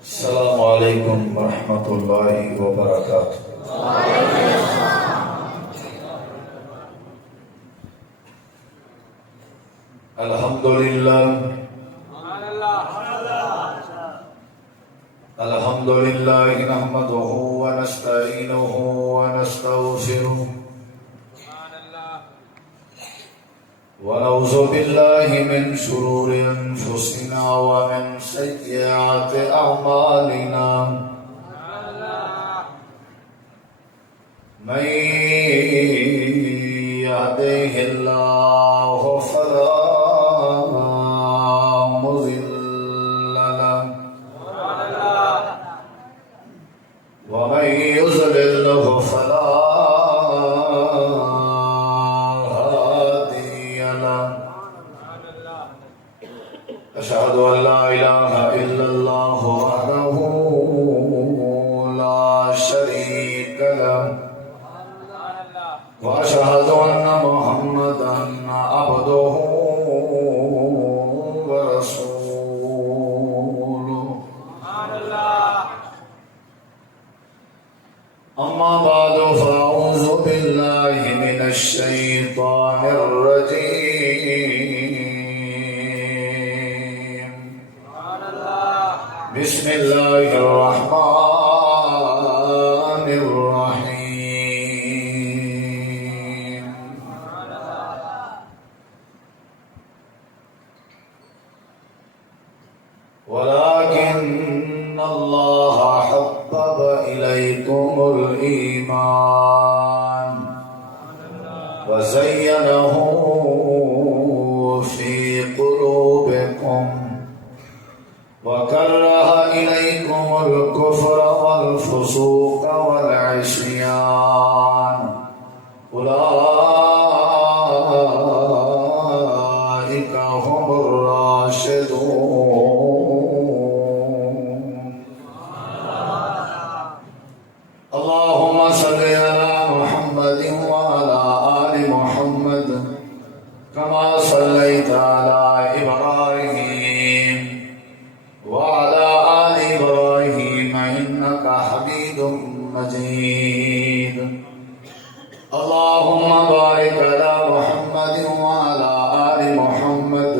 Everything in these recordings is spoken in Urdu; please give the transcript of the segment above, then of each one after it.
السلام علیکم ورحمۃ اللہ وبرکاتہ۔ الحمدللہ الحمدللہ نحمدہ ونستعینہ ونستغفرہ ونعوذ باللہ من شرور انفسنا ومن سیئات اعمالنا من یهدہ اللہ فلا مضل له ومن يضلل فلا أشهد أن لا إله إلا الله وحده لا شريك له وأشهد أن محمدا عبده ورسوله أما بعد فأعوذ بالله من الشيطان الرجيم بسم اللہ الرحمن الرحیم ولكن اللہ حبب الیکم الایمان وزینہ فی قلوبکم وكره إليكم الكفر والفسوق والعصيان أولئك هم الراشدون اللهم صل على محمد وعلى آل محمد كما صليت على إبراهيم وعلى آل إبراهيم إنك حميد مجيد اللهم بارك على محمد وعلى آل محمد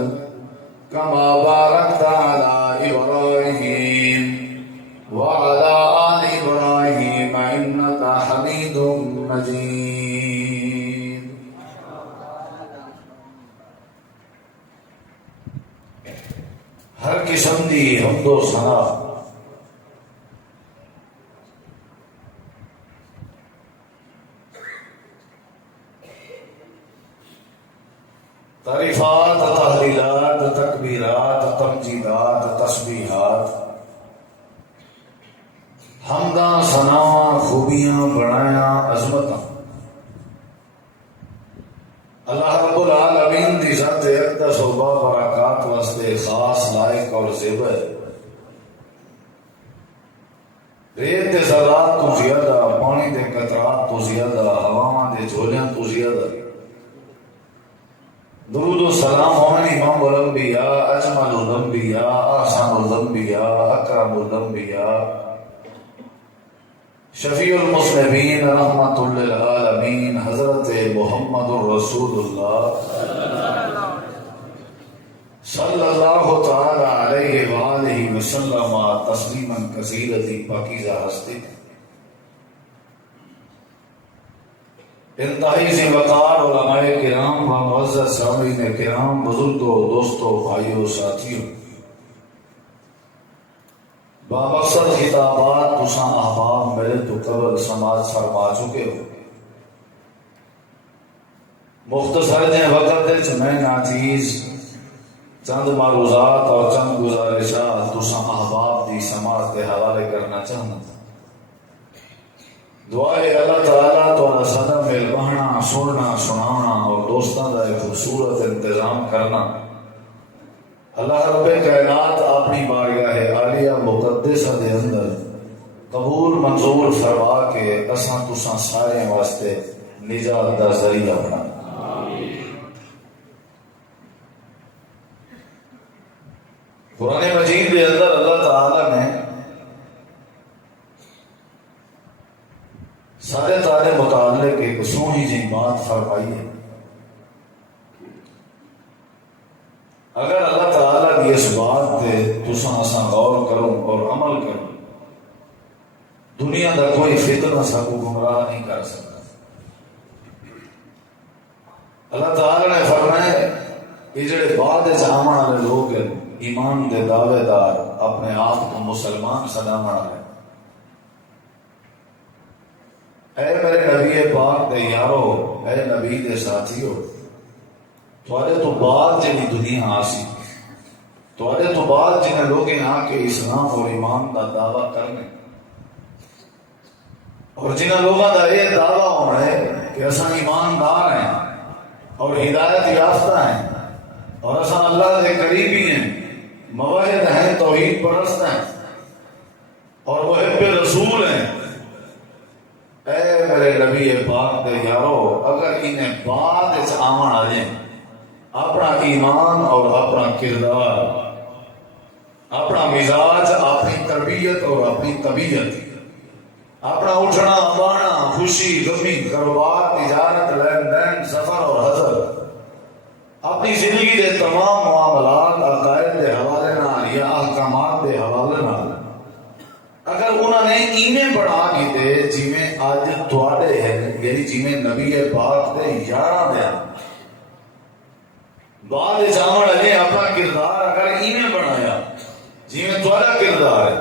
كما باركت على إبراهيم وعلى آل إبراهيم إنك حميد مجيد ہر قسم دی حمد و ثنا تعریفات، تحلیلات، تکبیرات، تمجیدات، تسبیحات، حمداں، ثناواں، خوبیاں، بڑایاں، عظمتاں اللہ رب العالمین دی ذات اقدس و بابرکات واسطے خاص لائق اور زیب ہے۔ ریت دے ذرات تو زیادہ، پانی دے قطرات تو زیادہ، ہواواں دے جھولیاں تو زیادہ درود و سلام ہونے امام الانبیاء، اجمل الانبیاء، احسن الانبیاء، اکرم الانبیاء، شفیع المذنبین، رحمت للعالمین، حضرت محمد الرسول اللہ صلی اللہ تعالی علیہ وآلہ وسلم تسلیما کثیرا دی پاکیزہ ہستی انتہائی سے وقار علماء کرام و معزز سامعین کرام، بزرگوں، دوستوں، بھائیوں، ساتھیوں، بامقصد خطابات تساں احباب میرے تو قبل سماج فرما چکے ہو۔ مختصر دیں وقت میں ناچیز چند معروضات اور چند گزارشات تساں احباب دی سماعت کے حوالے کرنا چاہنا تھا۔ دعا ہے اللہ تعالیٰ تو صدم مل بہنا، سننا، سنانا اور دوستان کا ایک خوبصورت انتظام کرنا۔ اللہ رب کائنات اپنی بارگاہ عالیہ مقدسہ دے اندر قبول منظور فرما کے اساں تساں سارے واسطے نجات دا ذریعہ بنا۔ قرآن مجید کے اندر اللہ تعالیٰ نے فرمائیے اگر اللہ تعالیٰ کی اس بات پہ تساں اساں غور کروں اور عمل کروں، دنیا کا کوئی فتنہ سب کو گمراہ نہیں کر سکتا۔ اللہ تعالیٰ نے فرمایا یہ جڑے بعد آمن والے لوگ ہیں، ایمان کے دعوے دار، اپنے آپ کو مسلمان سداون والے، اے میرے نبی پاک دے یارو، اے نبی دے ساتھیو، تھوڑے تو بعد جنی دنیا آسی، تھوڑے تو بعد جنہیں لوگ آ کے اسلام اور ایمان کا دعویٰ کرنے، اور جنہیں لوگوں کا یہ دعویٰ ہونا ہے کہ اصل ایماندار ہیں اور ہدایت یافتہ ہیں اور اصل اللہ کے قریبی ہیں، موحد ہیں، توحید پرست ہیں اور محب رسول ہیں، اے میرے نبی پاک دے یارو، اگر انہیں بعد آمن آ جائیں، اپنا ایمان اور اپنا کردار، اپنا مزاج، اپنی تربیت اور اپنی طبیعت، اپنا اٹھنا بانا، خوشی غمی، کاروبار، تجارت، لین دین، سفر اور حضر، اپنی زندگی کے تمام معاملات عقائد کے حوالے نال یا احکامات کے حوالے نال اگر انہوں نے ایویں بنا کیتے جویں اج تواڈے ہیں، یعنی جویں نبی پاک دے یاراں دے بعد جامن نے اپنا کردار اگر ایویں بنایا جویں تواڈا کردار ہے،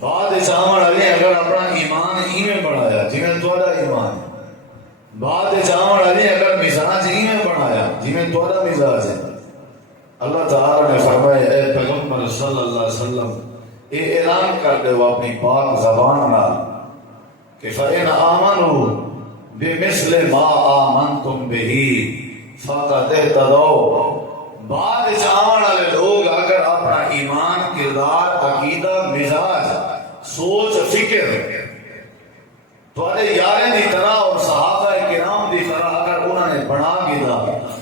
بعد جامن نے اگر اپنا ایمان ایویں بنایا جویں تواڈا ایمان ہے، بعد جامن نے اگر مزاج ایویں بنایا جویں تواڈا مزاج ہے، اللہ تعالی نے فرمایا اے پیغمبر صلی اللہ علیہ وسلم یہ اعلان کر دے اپنی پاک زبان نال کہ فَإِنْ آمَنُوا بِمِثْلِ مَا آمَنْتُمْ بِهِ فَقَدْ اهْتَدَوْا، بعد جاون والے لوگ اگر اپنا ایمان، کردار، عقیدہ، مزاج، سوچ، فکر تھوڑے یاریں دی طرح اور صحابہ کرام دی طرح اگر انہوں نے بنا گیا،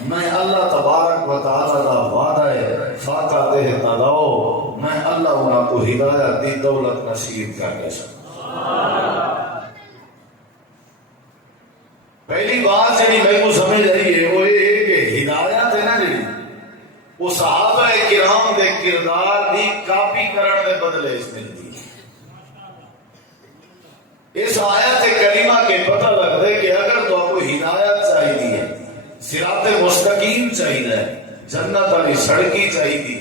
میں اللہ تبارک و تعالی کا وعدہ ہے فَقَدْ اهْتَدَوْا، میں اللہ انہوں کو ہدایت دی دولت نصیب کر دے سکتا۔ پہلی بات جی میں کو سمجھ آئی ہے وہ یہ کہ ہدایت ہے نا جی وہ صحابہ کرام دے کردار دی کاپی کرنے دے بدلے اس ملتی ہے۔ اس آیت کریمہ کے پتہ لگتا ہے کہ اگر تو آپ کو ہدایت چاہیے، صراط مستقیم چاہیے، جنت والی سڑکی چاہیے،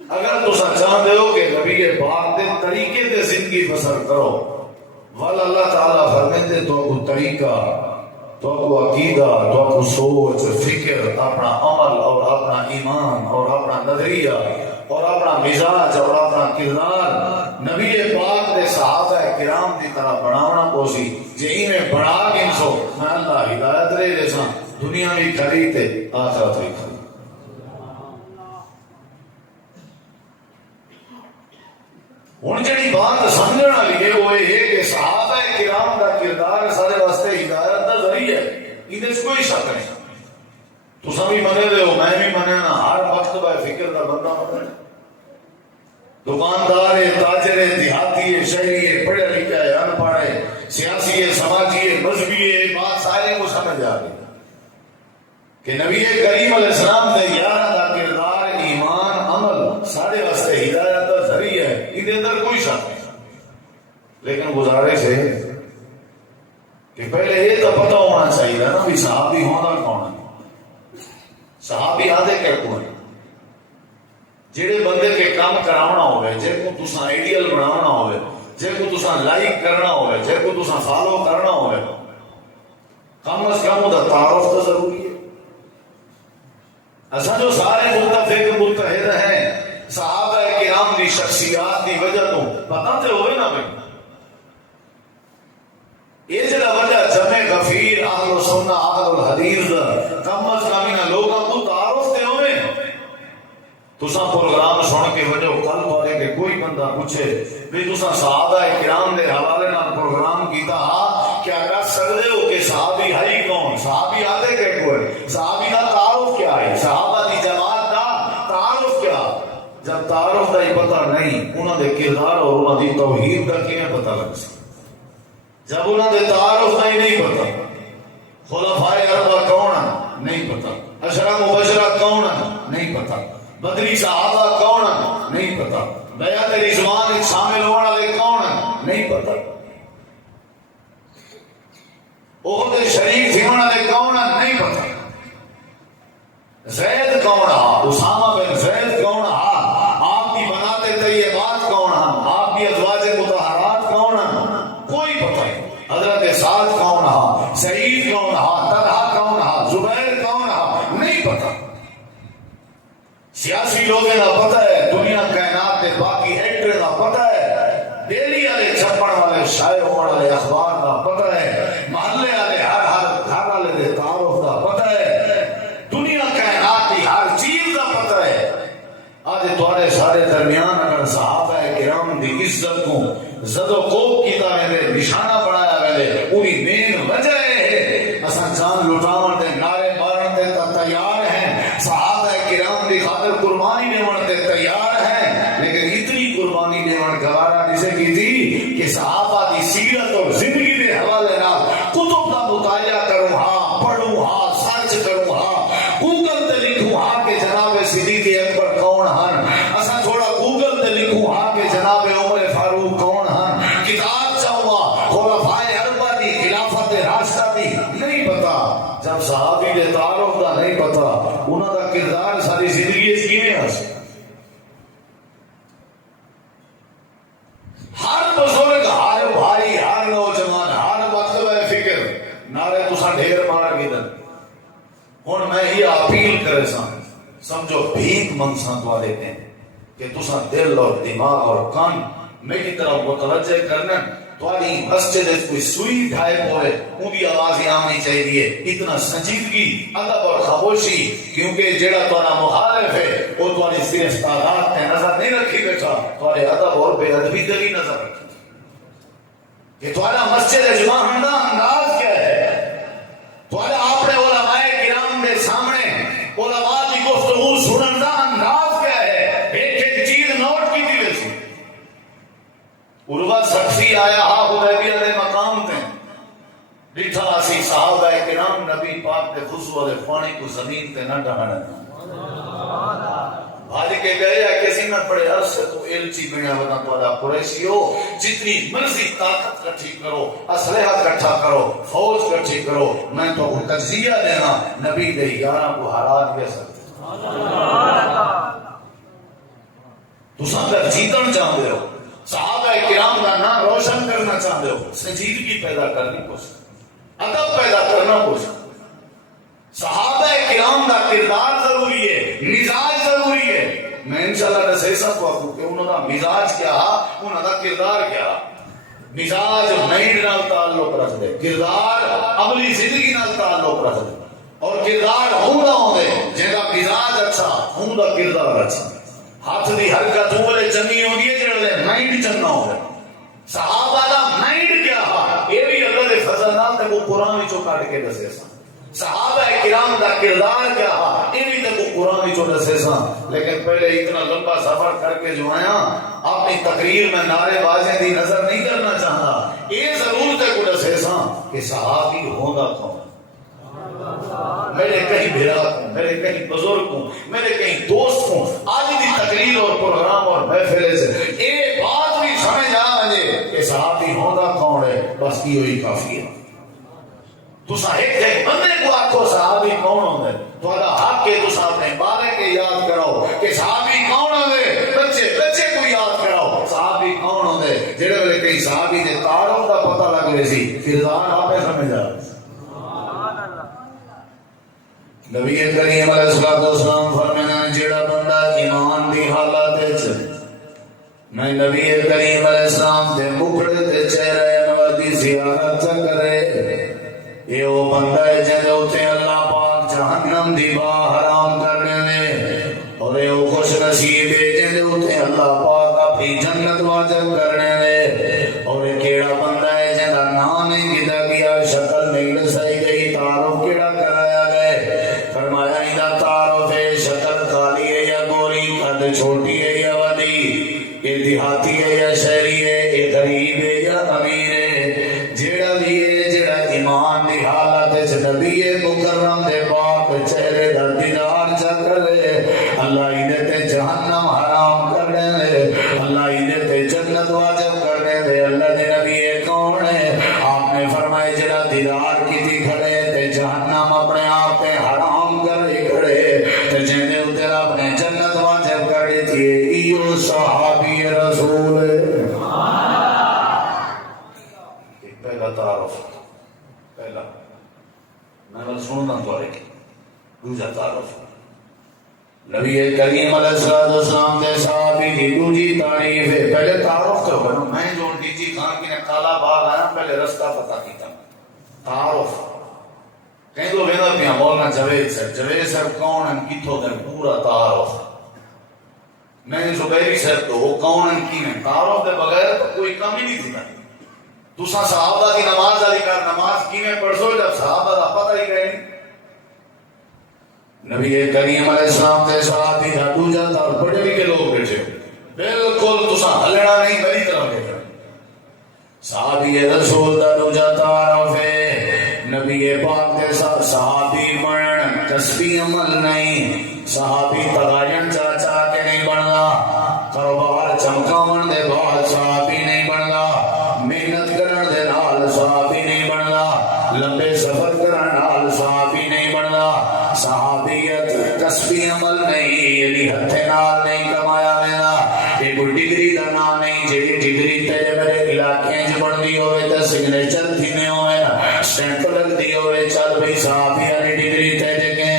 اگر تو چاہتے ہو کہ نبی پاک دے طریقے دے زندگی بسر کرو، ول اللہ تعالیٰ فرمائے تو کو طریقہ، تو کو عقیدہ، تو کو سوچ، فکر، اپنا عمل اور اپنا ایمان اور اپنا نظریہ اور اپنا مزاج اور اپنا کردار نبی پاک دے صحابہ کرام کی طرح بنانا پوسی جی میں بنا کے سو میں اللہ ہدایت رہے جیسا دنیا بھی کھڑی تے آخرت بھی کھڑی۔ ہوں جی بات سمجھنے والی ہے وہ یہ کہ صحابہ کرام کا کردار سارے واسطے ہدایت کا ذریعہ ہے، یہ کوئی شک نہیں۔ تو سبھی منے دے ہو، میں بھی منے نا، ہر وقت بے فکر کا بندہ منے، دکاندار ہے، تاجر ہے، دیہاتی ہے، شہری ہے، پڑھے لکھا ہے، ان پڑھ ہے، سیاسی ہے، سماجی ہے، مذہبی ہے، بات سارے کو سمجھ آ گئی کہ نبی کریم علیہ السلام نے یارہ کا کردار، ایمان، عمل سارے واسطے ہدایت کا ذریعہ ہے، ان اندر کوئی شک نہیں۔ لیکن گزارش ہے کہ پہلے یہ تو پتہ ہونا چاہیے نا بھی صحابی ہونا کون ہے، صحابی آدھے کیا کون ہے، جڑے بندے کے کام کراونا ہوئے، جے کو تساں آئیڈیل بناونا ہوئے، جے کو تساں لائک کرنا ہوئے، جے کو تساں فالو کرنا ہوئے، کم از کم وہ تعارف تو ضروری ہے۔ اصل جو سارے متفق متحد ہیں صحابہ کرام کی شخصیات کی وجہ تو پتہ تے ہوئے نا بھائی یہ جڑا وجہ جمع غفیر اہل سنہ اہل الحدیث کم از کم انہاں لوگاں کو تعارف تے ہوئے۔ تساں پروگرام سن کے وجہ کل پڑے کہ کوئی بندہ پوچھے بھی تساں صحابہ کرام دے حوالے نال پروگرام کیتا ہاں کیا کر سکتے ہو کہ صحابی ہے کون، صحابی آدھے کہ کوئی صحابی کا تعارف کیا ہے، صحابہ دی جماعت کا تعارف کیا، جب تعارف کا ہی پتہ نہیں انہوں دے کردار اور انہوں دی توحید کا کیویں پتہ لگ سکتا، جب انہوں دے تعارف کا ہی نہیں پتہ خلفائے اربعہ کون ہیں نہیں پتہ، عشرہ مبشرہ کون ہیں نہیں پتہ، بدری صحابہ کون ہیں نہیں پتہ، بیعت رضوان وچ شامل ہونے والے کون ہیں نہیں پتہ، احد شریف تھون والے کون ہیں نہیں پتہ، زید کون ہے، اسامہ بن زید کون ہے، آپ کی بناتے طیبات کون ہیں، آپ کی ازواج مطہرات کون ہیں، کوئی پتہ نہیں، حضرت سعد کون ہے، سعید کون ہے، طلحہ کون ہے، زبیر کون ہے نہیں پتہ، سیاسی لوگوں کا پتہ ہے، دنیا کائنات کے باقی ایکٹر کا پتہ ہے، ڈیلی والے چھپن والے شائع ہونے والے اخبار کا پتہ ہے، محلے والے ہر گھر والے دے تعارف کا پتہ ہے، دنیا کائنات کی ہر چیز کا پتہ ہے۔ آج تھوڑے سارے درمیان اگر صحابہ کرام دی عزت کو زد و کوب کیتا ویندے، نشانہ بنایا ویندے، پوری مین وجہ ہے اساں جان لٹاون دے نعرے مارن دے تیار ہیں، صحابہ کرام دی خاطر قربانی دیون دے تیار ہیں، لیکن اتنی قربانی دیون گوارا نہیں کی تھی کہ صحابہ دی سیرت اور زندگی دے حوالے نال کتب کا مطالعہ کروں ہاں، پڑھوں ہاں، سرچ کروں ہاں، گوگل تے لکھوں ہاں کہ جناب صدیق اکبر کون ہیں، اساں تھوڑا گوگل تے لکھوں ہاں کہ جناب عمر فاروق کون ہیں، کتاب چاہوں خلفائے اربعہ دی خلافت راشدہ دی نہیں پتا، جب صحابی دے تعارف دا نہیں پتا، انہاں دا کردار ساری زندگی وچ کیویں آ سکتا؟ ہر بزرگ، ہر بھائی، ہر نوجوان، ہر مطلب فکر نعرے تساں ڈھیر مار کے دن ہن میں ہی اپیل کرے ساں، سمجھو بھیک منگ ساں تواڈے تے کہ تساں دل اور دماغ اور کان میری طرف متوجہ کرنا، تواڈی مسجد وچ کوئی سوئی ڈھائے پوے اون دی آواز آنی چاہیے، اتنا سنجیدگی، ادب اور خاموشی، کیونکہ جڑا تہاڈا مخالف ہے وہ تہاڈی صرف تعداد تے نظر نہیں رکھی بیٹھا، تہاڈے ادب اور بے ادبی تے بھی نظر رکھی کہ تہاڈا مسجد اجماع دا انداز کیا ہے، تہاڈا اپنے علماء کرام دے سامنے علماء کی گفتگو سنن دا انداز کیا ہے، ایک ایک چیز نوٹ کی دی ویسی۔ عروہ سخفی آیا ہا حدیبیہ دے مقام تے ڈٹھا اسی صحابہ کرام نبی پاک دے خضوع والے پانی کو زمین تے نہ ڈہانا، بھاج کے گئے یا کسی نہ پڑے عرص سے تو ایلچی بنیا بنا تواڈا قریشی ہو، جتنی مرضی طاقت کٹھی کرو، اسلحہ کٹھا کرو، فوج کٹھی کرو، میں تو کو تجزیہ دینا نبی دے یاراں کو ہرا دے سکتے، تساں اگر جیتن چاہتے ہو، صحابہ کرام کا نام روشن کرنا چاہتے ہو، سنجیدگی پیدا کرنی کوشش، ادب پیدا کرنا کوشش، صحابہ کرام کا کردار ضروری ہے، مزاج ضروری ہے، میں انشاءاللہ دسے سب کو کہ انہوں کا مزاج کیا ہے، انہوں کا کردار کیا ہے، مزاج مائنڈ نال تعلق رکھ دے، کردار عملی زندگی نال تعلق رکھ دے، اور کردار ہوندا ہوندے جہاں مزاج اچھا ہوندا کردار اچھا، ہاتھ دی حرکت ہوے چنگی ہوندی ہے جڑے مائنڈ چنگا ہوندا، صحابہ دا مائنڈ کیا ہے یہ بھی اللہ دے فضل نال تے وہ قرآن وچوں کڈ کے دسے سن، صحابہ کرام دا کردار کیا ہے یہ بھی تے وہ قرآن وچوں دسے سن، لیکن پہلے اتنا لمبا سفر کر کے جو آیا اپنی تقریر میں نعرے بازی دی نظر نہیں کرنا چاہتا، یہ ضرور تے کو دسے سن کہ صحابی ہوندا کون، میرے کہیں بھیرا ہوں، میرے کہیں بزرگ ہوں، میرے کہیں دوست ہوں، آج دی تقریر اور پروگرام اور محفل سے یہ بات بھی سمجھ آ رہے کہ صحابی ہوندا کون ہے، بس کی ہوئی کافی ہے، تساں ایک بندے کو آکھو صحابی کون ہوندے، تہاڈا حق ہے تساں اپنے بارے کے یاد کرو کہ صحابی کون ہوندے، بچے کو یاد کراؤ صحابی کون ہوندے، جڑے ویلے کئی صحابی دے تعارف دا پتہ لگ وے سی کردار آپے سمجھ آ رہے، نبی کریم علیہ السلام فرمایا جڑا بندہ ایمان دی حالت وچ میں نبی کریم علیہ السلام دے مکھڑے تے چہرے انور دی زیارت کرے، یہ وہ بندہ ہے جے اوتے اللہ پاک جہنم دی باہ حرام کرنے دے، اور یہ وہ خوش نصیب ہے جے اوتے اللہ پاک اپنی جنت واجب کرنے دے، اور یہ کیڑا بندہ ہے جے دا نام نہیں گدا گیا، شکل نہیں دسائی گئی، تعارف کیڑا کرایا گئے، فرمایا انہا تعارف ہے شکل کالی ہے یا گوری، قد چھوٹی ہے یا وڈی، یہ دیہاتی ہے یا شہری ہے، یہ غریب ہے یا امیر ہے، جیڑا بھی ہے جیڑا ایمان دی حالت وچ نبی مکرم دے پاک چہرے دا دیدار چا کرے اللہ انہیں تے جہنم حرام کر دے اللہ انہیں تے جنت واجب کر دے اللہ دے نبی کون ہے آپ نے فرمائے جڑا دیدار کی تھی کھڑے تے جہنم اپنے آپ تے حرام کرے کھڑے تے جہنے اتر اپنے جنت واجب کر دیتی ہے ایو صحابی رسول پہلا تعارف پہلا میں سننا تو ہے دوسرا تعارف نبی کریم علیہ السلام کے صحابی کی دوسری تعریف ہے پہلے تعارف کرو نا میں جو ڈیجی خان کی نے کالا باغ آیا پہلے رستہ پتہ کیتا تعارف کہیں تو ویدا پیا مولانا جوید صاحب کون ہیں کتھوں دے پورا تعارف میں زبیری صاحب تو وہ کون ہیں کی ہیں تعارف دے بغیر تو کوئی کم ہی نہیں تھا دوسرا صحابہ کی نماز علی کر نماز کی میں پڑھو جب صحابہ دا پتہ ہی گئے نبی کریم علیہ السلام کے صحابی دا دوجا تار پڑھے لکھے لوگ بیٹھے بالکل تسا ہلنا نہیں میری طرف دیکھا صحابی رسول دا دوجا تعارف ہے نبی پاک کے صحابی بن کسبی عمل نہیں صحابی تغائن چاچا کے نہیں بننا کاروبار چمکاون دے بعد صحابی نہیں بننا محنت کرن دے نال صحابی نہیں بننا لمبے سفر کرن نال صحابی نہیں بننا صحابیت کسبی عمل نہیں یعنی ہتھے نال نہیں کمایا لینا یہ کوئی ڈگری دا نام نہیں جیڑی ڈگری تے میرے علاقے چ بندی ہوئے تے سگنیچر تھینے ہوئے سٹیمپ لگ دی ہوئے چل بھئی صحابی والی ڈگری تے جگہ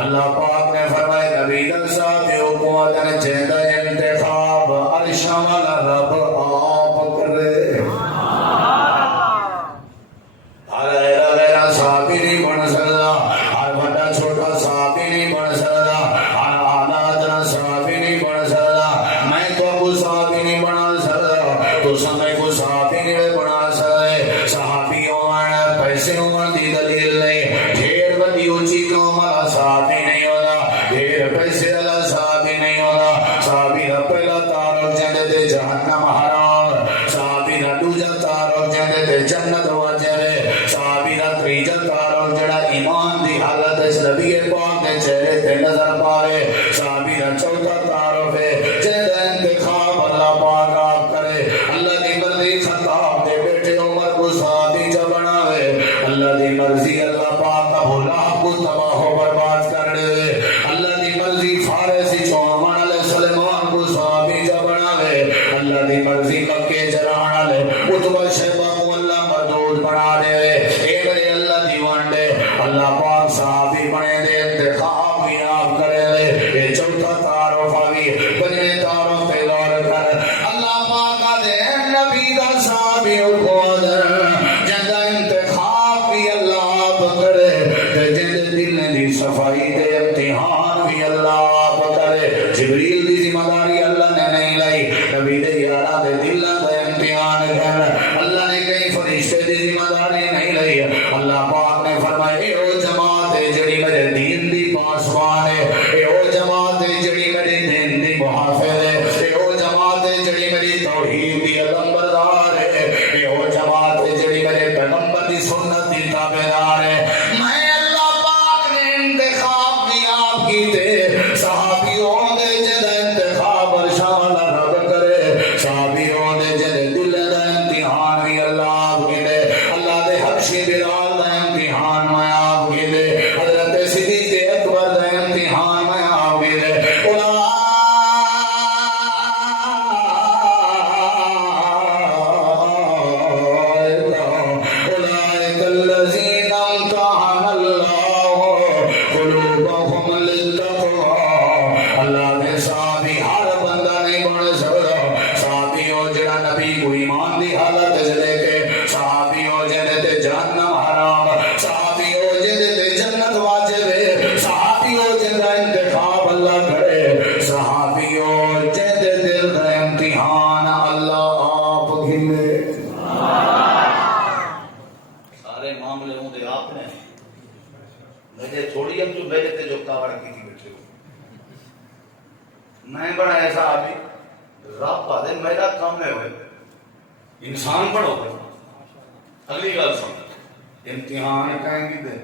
اللہ پاک نے فرمائے نبی دا صحابی حکومت نے جیندہ انتخاب عرشاں والا رب آپ کرے ہر صحابی نہیں بن سکتا ہر بڑا چھوٹا صحابی نہیں بن سکتا ہر آلہ صحابی نہیں بن سکتا میں تو ابو صحابی نہیں بنا سکتا تو سمے کو صحابی نہیں بنا سکتے صحابی ہونا پیسے ہونا دی دلیل نہیں ڈھیر بڑی اونچی قوم والا صحابی نہیں ہوتا ڈھیر پیسے والا صحابی نہیں ہوتا صحابی کا پہلا تعارف جندے تے جہنم حرام صحابی کا دوجا تعارف جندے تے جنت واجب صحابی کا تیجا تعارف جڑا ایمان دی حالت اس نبی پاک کے چہرے تے نظر پاوے صحابی کا چوتھا تعارف ہے جندا انتخاب اللہ پاک آپ کرے اللہ دی مرضی خطاب دے بیٹے عمر کو صحابی جا بناوے اللہ دی مرضی اللہ پاک کا بھولا کو تباہ و برباد کر دے اللہ دی مرضی فارسی چوہمان علیہ السلام کو صحابی جا بناوے اللہ دی مرضی مکے جران والے اتبا شیبہ کو اللہ مردود بنا دے اے میرے اللہ دیوان دے اللہ پاک صحابی بنے دے انتخاب بھی آپ کرے دے یہ چوتھا تعارف آگی بجنے تعارف تے غور کر اللہ پاک دے نبی دا صحابی حکومت جندہ انتخاب بھی اللہ آپ کرے جند دل دی صفائی دے امتحان بھی اللہ آپ کرے جبریل دی ذمہ داری اللہ نے نہیں لائی نبی دے یارہ دے دل دے امتحان کر اللہ نے کئی فرشتے دی ذمہ داری نہیں لائی اللہ پاک نے فرمائے اے او جماعت جڑی میرے دین دی پاسبان ہے اے او جماعت جڑی میرے دین دی محافظ ہے اے او جماعت جڑی میری توحید دی علمبردار ہے اے او جماعت جڑی میرے پیغمبر دی سنت دی تابعدار ہے میں اللہ پاک نے انتخاب بھی آپ کی تے صحابیوں دے جد انتخاب ارشان رب کرے صحابیوں دے جد دل دا امتحان بھی اللہ آپ کی دے اللہ دے حبشی بلال دا امتحان میں آپ کی دے حضرت صدیق اکبر دا امتحان میں آپ کی دے اولئک الذین امتحن اللہ قلوبهم للتقوی اللہ دے صحابی ہر بندہ نہیں بن سکتا صحابی ہو جڑا نبی کو ایمان دی حالت جلے کے صحابی ہو جڑے تے جہنم حرام صحابی ہو جڑے تے جنت واجب ہے صحابی ہو جڑا انتخاب اللہ کرے صحابی ہو جڑے دل دا امتحان اللہ آپ گھلے سارے معاملے ہوں دے آپ نے مجھے چھوڑی ہم جو بیٹھے تھے جو کاوڑ کی تھی بیٹھے ہو میں بڑا ایسا آبی رب پادے میرا کام ہے ہوئے انسان بڑھو گئے اگلی گال سن امتحان کہیں گی دے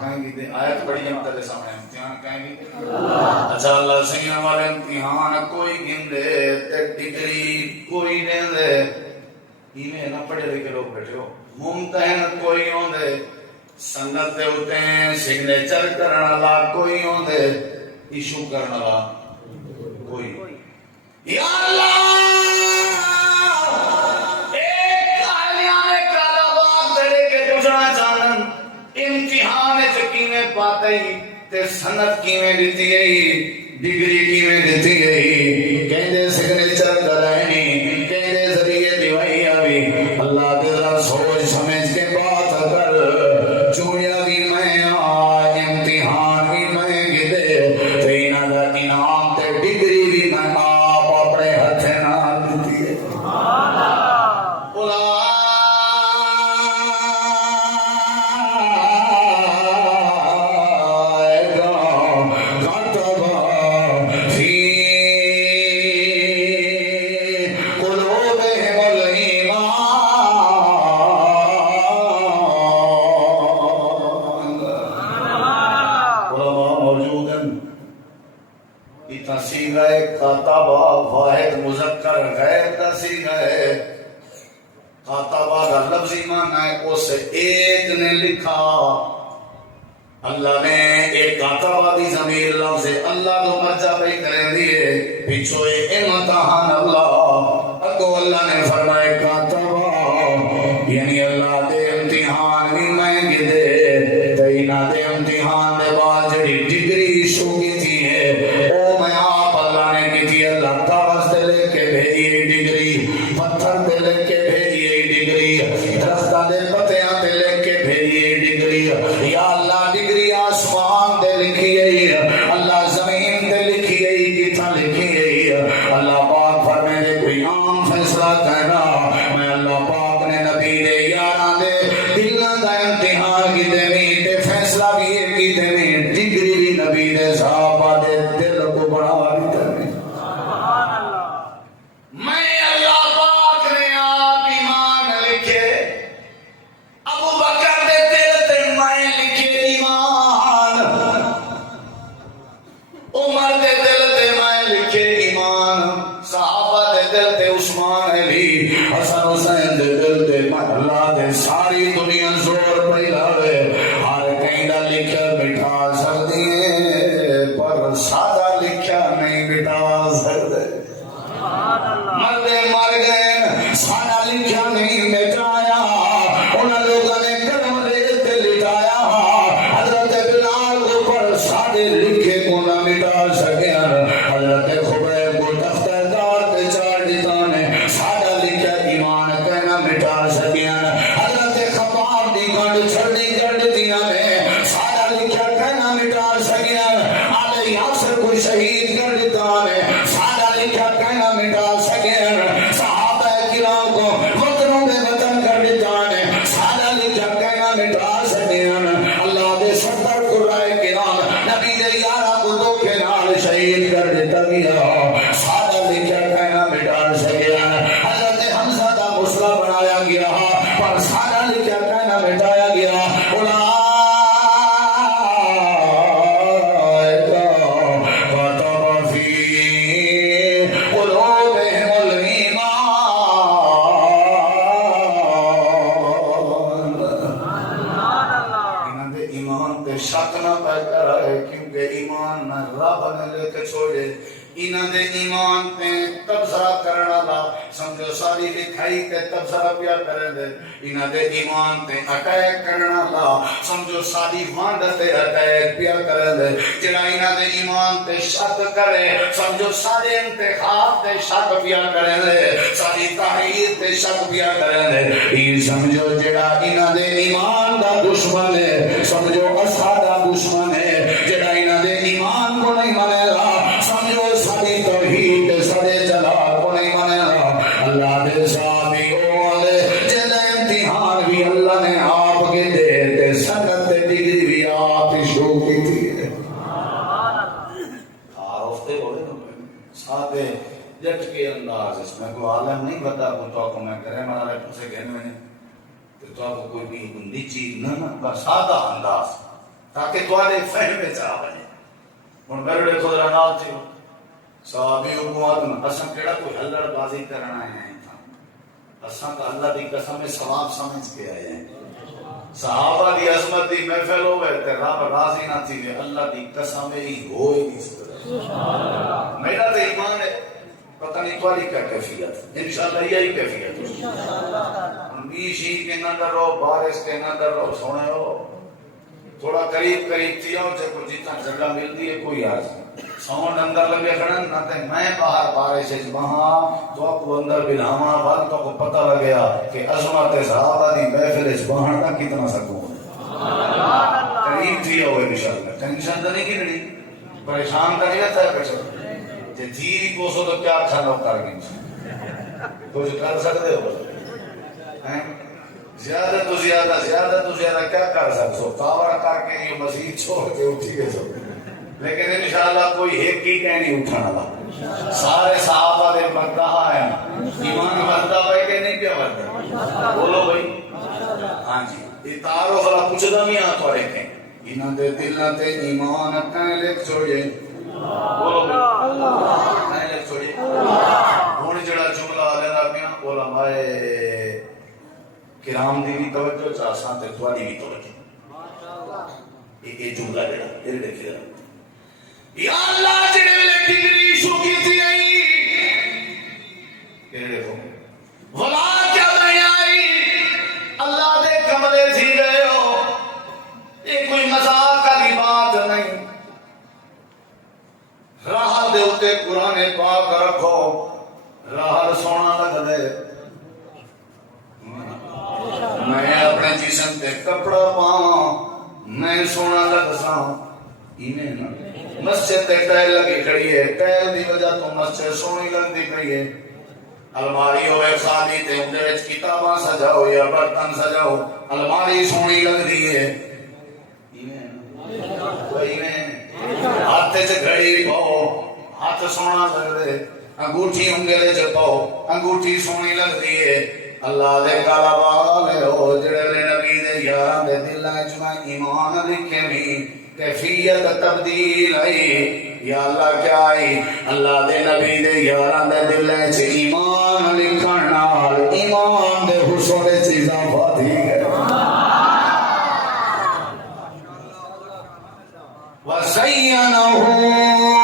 کہیں گی دے آیت بڑی ہم تیرے سامنے امتحان کہیں گی دے اچھا اللہ سیاں والے امتحان کوئی گندے تے ڈگری کوئی دے دے ایویں نہ پڑھے لکھے لوگ بیٹھے ہو ممتحن کوئی ہوں دے سنت دے ہوتے ہیں سگنیچر کرنا والا کوئی ہوں دے ایشو کرنا والا کوئی یا اللہ ایک آلیانے کالا باغ دلے کے گزرنا چاہن امتحان چکینے پاتے ہی تے سنت کیویں دیتی گئی ڈگری کیویں دیتی گئی کہندے سگنیچر کرائنی کہندے ذریعے دیوائی آوی اللہ دے ذرا سوچ سمجھ کے بات کر چوڑیا بھی میں امتحان بھی میں گدے تینا دا انعام تے ڈگری بھی میں آپ اپنے ہتھ نال دیتی ہے واحد مذکر غیر کا سیغہ ہے خاطبہ کا لفظی معنی ہے اس ایک نے لکھا اللہ نے ایک خاطبہ دی ضمیر لفظ اللہ کو مرجع پہ کریں دیے پیچھو امتحان اللہ اگو اللہ نے فرمائے خاطبہ یعنی اللہ دے امتحان بھی میں گدے تینا دے امتحان دے بعد جڑی ڈگری شو کی تھی ہے او میں آپ اللہ نے کی تھی اللہ کاغذ دے لے کے بھیجیے ڈگری پتھر دے لے کے بھیجیے ڈگری درختہ دے پتیاں دے لے کے بھیجیے ڈگری یا اللہ ڈگری آسمان دے لکھی گئی اللہ زمین دے لکھی گئی کتنا لکھی گئی اللہ پاک فرمے دے کوئی عام فیصلہ کہنا میں اللہ پاک نے نبی دے یاراں دے دلوں دا امتحان کی دے میں فیصلہ بھی ایک کی دے میں ڈگری بھی نبی دے صحابہ دے دل کو بڑھا بھی دے میں اللہ پاک نے آپ ایمان لکھے ابو بکر دے دل تے میں لکھے ایمان عمر دے دل تے میں لکھے ایمان صحابہ دے دل تے عثمان علی حسن حسین دے دل تے اللہ دے ساری دنیا زور پہ لاوے ہر کہیں دا لکھا بٹھا سکتی ہے پر سادہ لکھا نہیں بٹھا سکتے مردے مر گئے سارا لکھا نہیں مٹایا انہاں لوگوں نے کرم ریت لٹایا حضرت بلال کو پر سارے لکھے کو نہ مٹا سکیا حضرت خبیب کو تختہ دار پہ چار دیتا نے سارا لکھا ایمان کہنا مٹا سکیا حضرت خباب دی گنڈ چھڑی کر دیا نے سارا لکھا کہنا مٹا سکیا آلے یاسر کو شہید کر دیتا نے سارا لکھا کہنا مٹا سکیا صحابہ کرام کو وطنوں میں وطن کر دیتا نے سارا لکھا کہنا مٹا سکیا اللہ دے ستر قرائے کرام نبی دے یارہ کو دو کے نال شہید کر دیتا گیا سارا لکھا کہنا مٹا سکیا حضرت حمزہ دا مسئلہ بنایا گیا پر سارا لکھا کہنا مٹایا گیا شک نہ پیدا ہے کیونکہ ایمان نہ رب نے لے کے چھوڑے انہاں دے ایمان تے قبضہ کرنا لا سمجھو ساری لکھائی تے قبضہ پیا کرے دے انہاں دے ایمان تے اٹیک کرنا لا سمجھو ساری وانڈ تے اٹیک پیا کرے دے جڑا انہاں دے ایمان تے شک کرے سمجھو سارے انتخاب تے شک پیا کرے دے ساری تحریر تے شک پیا کرے دے یہ سمجھو جڑا انہاں دے ایمان دا دشمن ہے سمجھو اسادہ دشمن ہے جڑا انہاں دے ایمان کو نہیں مانے گا سمجھو ساری توحید سارے جلال کو نہیں مانے گا اللہ دے صحابی والے جنہ امتحان بھی اللہ نے آپ کے دے سنت ڈگری بھی آپ شو کی تھی آرفتے بولے ساتھے جٹ کے انداز اس میں کوئی عالم نہیں بتا کو تو میں کرے مارا رہے پوسے کہنے میں تو آپ کو کوئی بھی نجی نہ سادہ انداز تاکہ تھوڑے فہم میں آ بنے ہوں میرے خود نال تھی صحابی حکومت اساں کیڑا کوئی ہلڑ بازی کرنا ہے اساں تو اللہ دی قسم ثواب سمجھ کے آئے ہیں صحابہ دی عظمت دی محفل ہوئے تے رب راضی نہ تھی اللہ دی قسم ہی ہوئے اس طرح میرا تو ایمان ہے پتہ نہیں تمہاری کیا کیفیت انشاءاللہ یہی کیفیت انشاءاللہ بیشی کے نہ ڈرو بارش کے نہ ڈرو سونے ہو تھوڑا قریب تھی ہو جب جتنا جگہ ملتی ہے کوئی آج ساؤنڈ اندر لگے کھڑن نہ تے میں باہر بارش وہاں تو آپ کو اندر بلاواں بعد تو کو پتہ لگیا کہ عظمت صحابہ دی محفل اس بہن کا کتنا سکون قریب تھی ہو انشاءاللہ ٹینشن تو نہیں کتنی پریشان تو نہیں رہتا ہے پیچھے جی تھی پوسو تو کیا کھانا کر گئی کچھ کر سکتے ہو زیادہ تو زیادہ کیا کر سکتے کاوڑ کر کے یہ مسجد چھوڑ کے اٹھی گئے سو لیکن انشاءاللہ کوئی ایک ہی کہیں نہیں اٹھانا لا سارے صحابہ دے مردہ ہیں ایمان مردہ بھائی کہ نہیں کیا مردہ بولو بھائی ہاں جی یہ تعارف اللہ پوچھ دا نہیں آتوا رکھیں انہاں دے دلہ تے ایمان کہیں لکھ چھوڑے بولو بھائی کہیں لکھ چھوڑے ہون جڑا جملہ آلے دا کیا علماء کرام دی بھی توجہ چاہساں تے تھوڑی بھی توجہ یہ جملہ جڑا یہ دیکھے گا یا اللہ جڑے ویلے ڈگری شو کی تھی آئی یہ دیکھو ولا کیا نہیں آئی اللہ دے کملے تھی گئے ہو یہ کوئی مذاق والی بات نہیں راہ دے اتے قرآن پاک رکھو راہ سونا لگ دے میں اپنے جسم تے کپڑا پاؤں میں سونا لگ ساؤں انہیں نا مسجد تے ٹائل لگی کھڑی ہے ٹائل دی وجہ تو مسجد سونی لگتی پئی ہے الماری ہوئے خالی تے اندر وچ کتاباں سجاؤ یا برتن سجاؤ الماری سونی لگتی ہے ہاتھ چ گھڑی پاؤ ہاتھ سونا لگدے انگوٹھی انگلے چ پاؤ انگوٹھی سونی لگتی ہے اللہ دے کالا والے ہو جڑے نبی دے یاراں دے دلاں وچ میں ایمان لکھے بھی کیفیت تبدیل آئی یا اللہ کیا آئی اللہ دے نبی دے یاراں دے دلاں وچ ایمان لکھن نال ایمان دے حسن وچ اضافہ تھی ہے وَزَيَّنَهُ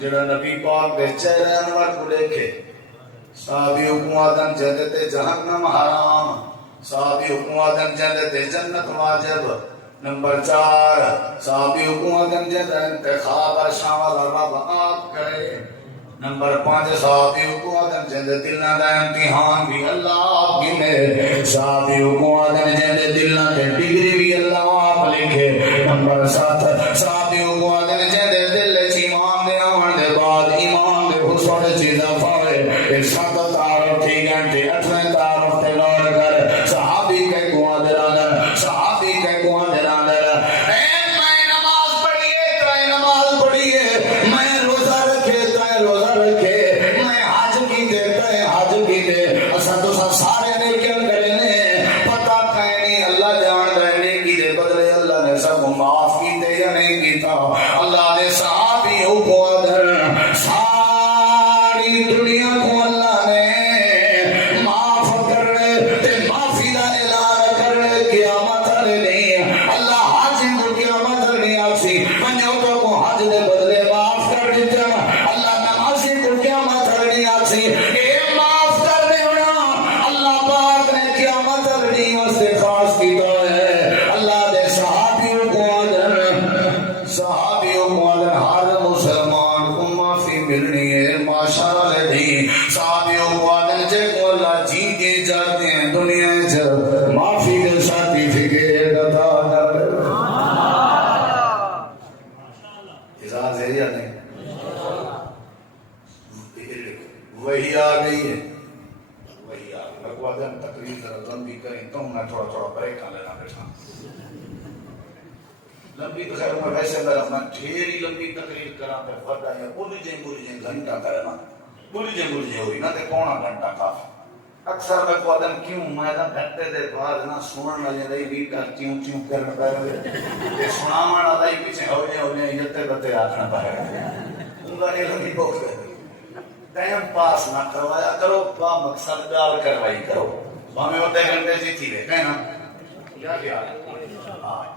جڑا نبی پاک دے چہرے انور کو دیکھے صحابی حکومتن جنت جہنم حرام صحابی حکومتن جنت جنت واجب نمبر 4 صحابی حکومتن جنت انتخاب شامل رب آپ کرے نمبر 5 صحابی حکومتن جنت دلنا دا امتحان بھی اللہ آپ گنے صحابی حکومتن جنت دلنا دے ڈگری بھی اللہ آپ لکھے نمبر 7 صحابی حکومتن جنت دل ایمان دے آن دے بعد ایمان دے حسن چیزاں پاوے ایک 7 تعارف تھی گھنٹے 8ویں تعارف تے لوڑ کر صحابی کے گواہ دلانا صحابی کے گواہ دلانا میں نماز پڑھیے میں روزہ رکھے میں حج کی دے اساں تو سارے نیکیاں کرے نے پتہ کہیں نہیں اللہ جان دے نیکی دے بدلے اللہ نے سب معاف کیتے یا نہیں کیتا اللہ نے لمبی تو خیر میں ویسے کرا میں ڈھیری لمبی تقریر کرا پہ فردا یا بولی جائیں گھنٹہ کرنا بولی جائیں ہوئی نہ تے پونا گھنٹہ کافی اکثر میں کو آدم کیوں میں دا گھنٹے دے بعد نہ سنن والے دے بھی کر کیوں کرنا پے تے سناون والا ہی پیچھے ہو جائے یتے بتے آکھنا پے انگا نے لمبی بوک ٹائم پاس نہ کروایا کرو با مقصد گال کروائی کرو ہمیں ہوتے گھنٹے جی تھی رہے کہنا کیا خیال ہے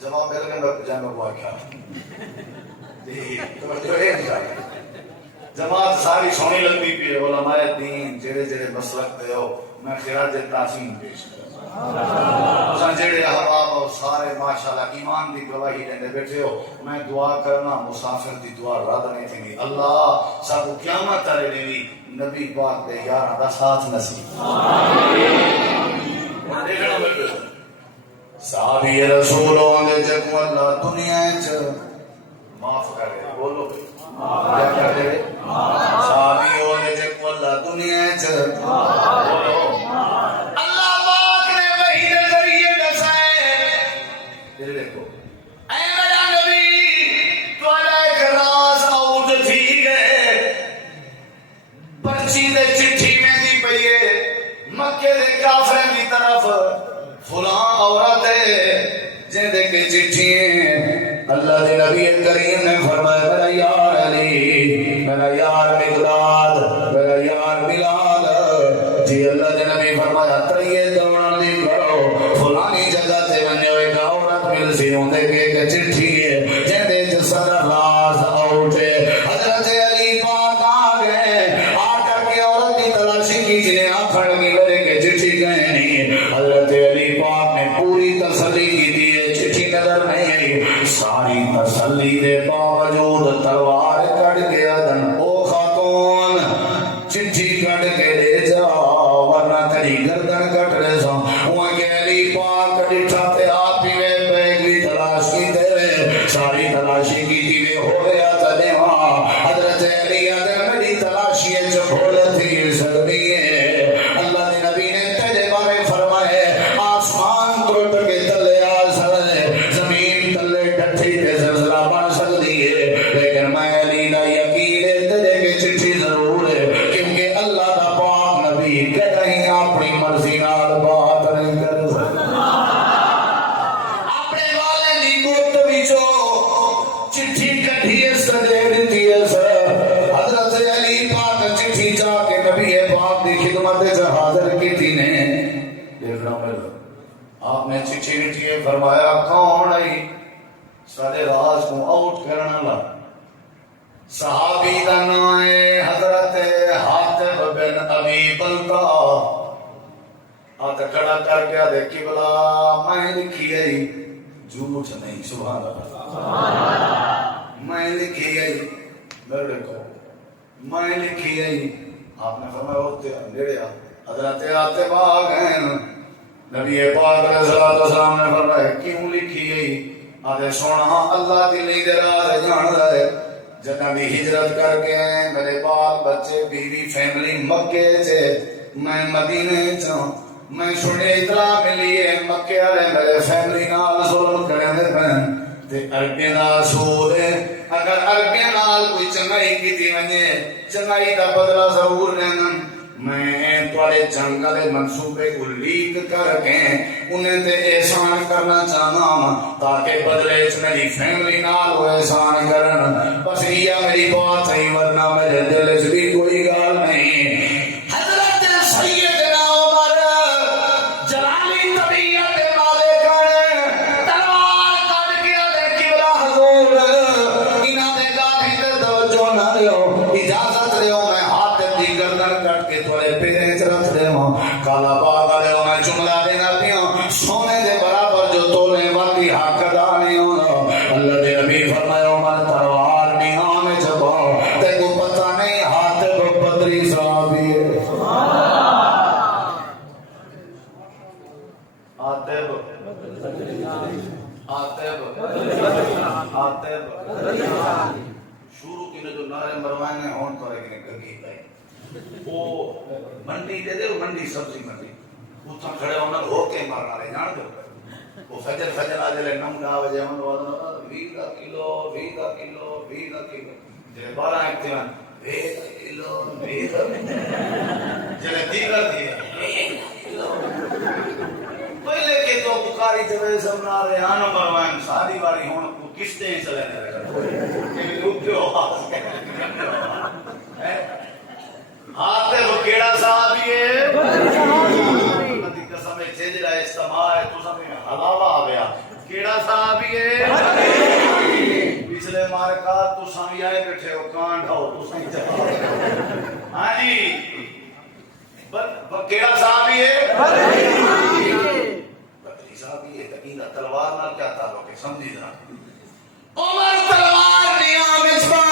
جواب مل گیا جانا ہوا کیا جماعت ساری سونی لگتی پی علماء دین جڑے جڑے مسلک دے ہو میں خراج تعظیم پیش کرتا جڑے احباب ہو سارے ماشاءاللہ ایمان دی گواہی دیندے بیٹھے ہو میں دعا کرنا مسافر دی دعا رد نہیں تھی اللہ سب کو قیامت تارے دیوی نبی پاک دے یاراں دا ساتھ نصیب دیکھنا بیٹھے صحابی رسولوں نے جب اللہ دنیا چ معاف کرے بولو کیا کر دے صحابیوں نے جب اللہ دنیا چ بولو اللہ پاک نے وحی دے ذریعے دسائے پھر دیکھو اے میرا نبی تواڈا ایک راز آؤٹ تھی گئے پرچی دے چٹھی میں دی پئی ہے مکے دے کافریں دی طرف فلاں عورت ہے جہدے کے چٹھی اللہ دے نبی کریم نے فرمایا میرا یار علی میرا یار مقداد میرا یار بلال جی اللہ دے نبی فرمایا تریے دوڑن دی کرو فلانی جگہ تے ونجو ایک عورت مل سی ہوندے کے چٹھی ہے جہدے جسد راز آؤٹ ہے حضرت علی پاک آ گئے آ کر کے عورت کی تلاشی کی جنہیں آکھڑ کی میرے کے چٹھی گئے نہیں حضرت علی پاک نے پوری تسلی کی دی ہے چٹھی نظر نہیں آئی ساری تسلی دے باوجود تلوار کٹ گیا دن او خاتون چٹھی کٹ کے لے جا ورنہ تیری گردن کٹ رہے سا وہاں کے علی پاک ڈٹھا تے آپ ہی میں بیگ بھی تلاش کی دے ساری تلاشی کی دی ہو گیا تلے وہاں حضرت علی آدھر میری تلاشی ہے جو بھول تھی سکتی ہے اللہ نے نبی نے تیرے بارے فرمائے آسمان ٹوٹ کے تلے آ سکے زمین تلے ڈٹھی کے زلزلہ بن سکتی ہے لیکن میں علی دا یقین ہے تیرے کے چٹھی ضرور ہے کیونکہ اللہ دا پاک نبی کہیں اپنی مرضی نال بات نہیں کر سکتا اپنے والے دی گوت وچوں چٹھی کڈھی سدے دتی ہے سر حضرت علی پاک چٹھی جا کے نبی پاک دی خدمت وچ حاضر کیتی نے دیکھنا مل آپ نے چٹھی لکھی ہے فرمایا کون ہے سارے راز کو آؤٹ کرنے والا صحابی دا نام ہے حضرت حاتب بن ابی بلتا ہاتھ کھڑا کر کے دے قبلہ میں لکھی ہے جھوٹ نہیں سبحان اللہ میں لکھی ہے میرے کو میں لکھی ہے آپ نے فرمایا ہوتے اندھیرے حضرت حاتب آ گئے نبی پاک علیہ الصلوۃ والسلام نے فرمایا کیوں لکھی ہے آدھے سونا اللہ دی لی دے راز جان رہے جنہ بھی ہجرت کر کے میرے بال بچے بیوی فیملی مکے سے میں مدینے چاہوں میں سنے اطلاع ملی ہے مکے والے میرے فیملی نال ظلم کریں دے پہن تے عربی نال سود ہے اگر عربی نال کوئی چنگائی کی تھی ونجے چنگائی دا بدلہ ضرور لینا میں تھوڑے جنگل منصوبے کو لیک کر کے انہیں تے احسان کرنا چاہنا تاکہ بدلے چ میری فیملی نال وہ احسان کرن بس یہ میری بات ہے ورنہ میرے دل چ بھی کوئی گال نہیں حضرت سیدنا عمر جلالی طبیعت والے کر تلوار کٹ کے دے قبلہ حضور انہاں دے گاڑی تے توجہ نہ دیو اجازت دیو میں ہاتھ دی گردن کٹ کے تھوڑے پیرے چ رکھ دیواں کالا باغ والے میں جملہ دینا پیاں سونے دے برابر جو تولے واقعی حق ادا نہیں ہونا اللہ دے نبی فرمایا عمر تلوار نیہاں میں جباؤ تے کو پتہ نہیں ہاتھ کو بدری صحابی ہے آتب شروع کی نے جو نعرے مروائے ہون تو رہے گی وہ منڈی دے دے منڈی سبزی منڈی اتھا کھڑے ہونا ہو کے مارنا رہے جان دے وہ فجر فجر آ جلے نمگا وجہ من 20 کلو 20 کلو 20 کلو جلے 12 اکتیوان 20 کلو 20 جلے دیگر تھی پہلے کے تو بخاری جب سمنا رہے آنا بروائن ساری باری ہون کو کس نے چلے رہے کہ لوٹو آتے وہ کیڑا صحابی ہے اللہ کی قسم ہے ججرا استماع ہے تو سمیں حلاوہ آگیا کیڑا صحابی ہے پچھلے مارکات تو سمی آئے بیٹھے ہو کانڈ ہو تو سمی جواب ہاں جی کیڑا صحابی ہے بدری صحابی ہے تقیدہ تلوار نہ کیا تعلق ہے سمجھی ذرا عمر تلوار نیا مصباح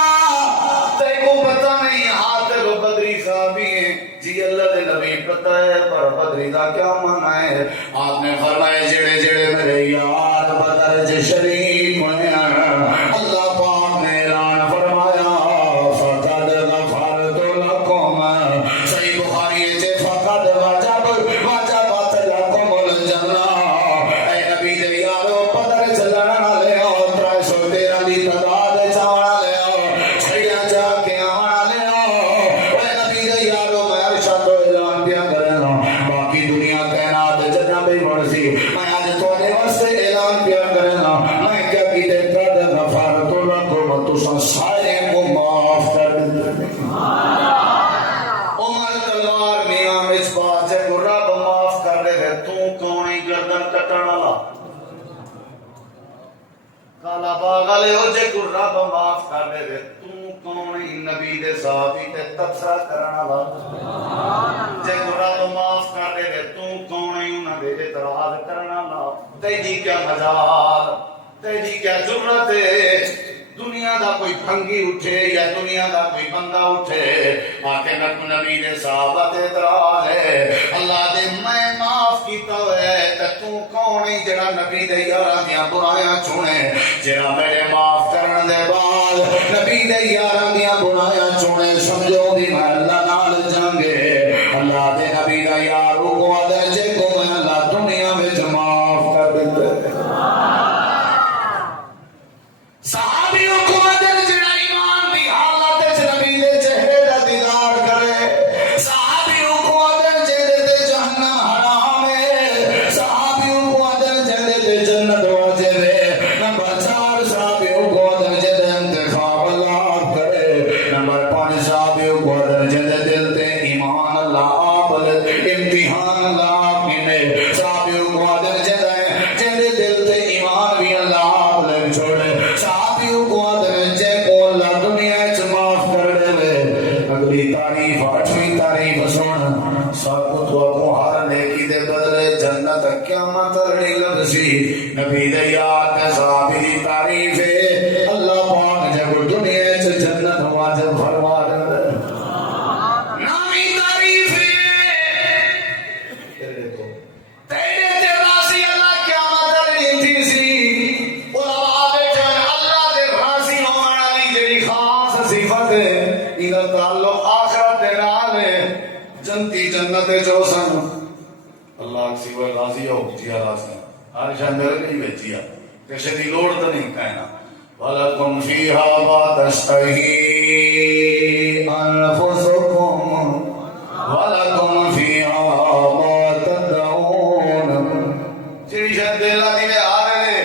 تے کو پتہ نہیں ہاتھ کو بدری صحابی ہے جی اللہ دے نبی پتہ ہے پر بدری دا کیا معنی ہے آپ نے فرمایا جڑے جڑے میرے یار بدر چ شریک ہوئے اللہ پاک نے اعلان فرمایا فقد غفرت لكم صحیح بخاری چ فقد وجبت لكم الجنہ اے نبی دے یارو بدر چ لڑن والے او 313 دی تعداد چاون والے او چھڑیاں جا کے آون والے او اے نبی دے یارو میں ارشاد تو اعلان پیا کرنا باقی دنیا کائنات جنہ بے مرضی میں اج تواڈے واسطے اعلان پیا کرنا میں کیا کیتے قد غفرت لكم تو سارے کو معاف کر دے عمر تلوار میاں وچ بات ہے رب معاف کر دے تو کون ہی گردن کٹن والا کالا باغ والے ہو جے کو رب معاف کر دے تو کون ہی نبی دے صحابی تے تبصرہ کرن والا جے کو رب معاف کر دے تو کون ہی انہاں دے اعتراض کرن والا تیجی کیا مجال تیجی کیا ضرورت ہے دنیا دا کوئی بھنگی اٹھے یا دنیا دا کوئی بندہ اٹھے آکے نبی دے صحابہ دے اعتراض ہے اللہ دے میں معاف کیتا ہے تے تو کون ہے جڑا نبی دے یاراں دیاں برائیاں چھوڑے جڑا میرے معاف کرن دے بعد نبی دے یاراں دیاں برائیاں چھوڑے سمجھو بھی میں اللہ نال جانگے اللہ دے نبی دا یار کو ادر جے کو میں اللہ دنیا وچ معاف کر دیندا صحابیوں کو ادر جڑا ایمان دی حالت وچ نبی دے چہرے دا دیدار کرے صحابیوں کو ادر جڑے تے جہنم حرام ہے صحابیوں کو ادر جڑے تے جنت واجب ہے نمبر 4 صحابیوں کو ادر جڑے انتخاب اللہ کرے نمبر 5 صحابیوں کو ادر جڑے دل تے ایمان اللہ آپ امتحان اللہ میں صحابیوں کو ادر جڑے دل تے ایمان بھی اللہ آپ لے چھوڑے صحابیوں کو درجے کو اللہ دنیا چ معاف کر دے اگلی تعریف 8ویں تعریف سن سب تو کو ہر نیکی دے بدلے جنت قیامت لڑی لبسی نبی دے یاد تے صحابی دی تعریف ہے اللہ پاک جب دنیا چ جنت واجب فرما دے نامی تعریف ہے دیکھو تیرے تے راضی اللہ قیامت لڑی تھی سی تعلق آخرت دے نال ہے جنتی جنت جو سن اللہ سوائے راضی ہو جیا راضی ہر شے میرے نہیں بھیجیا کسی دی لوڑ تو نہیں کہنا وَلَكُمْ فِيهَا مَا تَشْتَهِي أَنفُسُكُمْ وَلَكُمْ فِيهَا مَا تَدْعُونَ جڑی شے دل دی آ رہے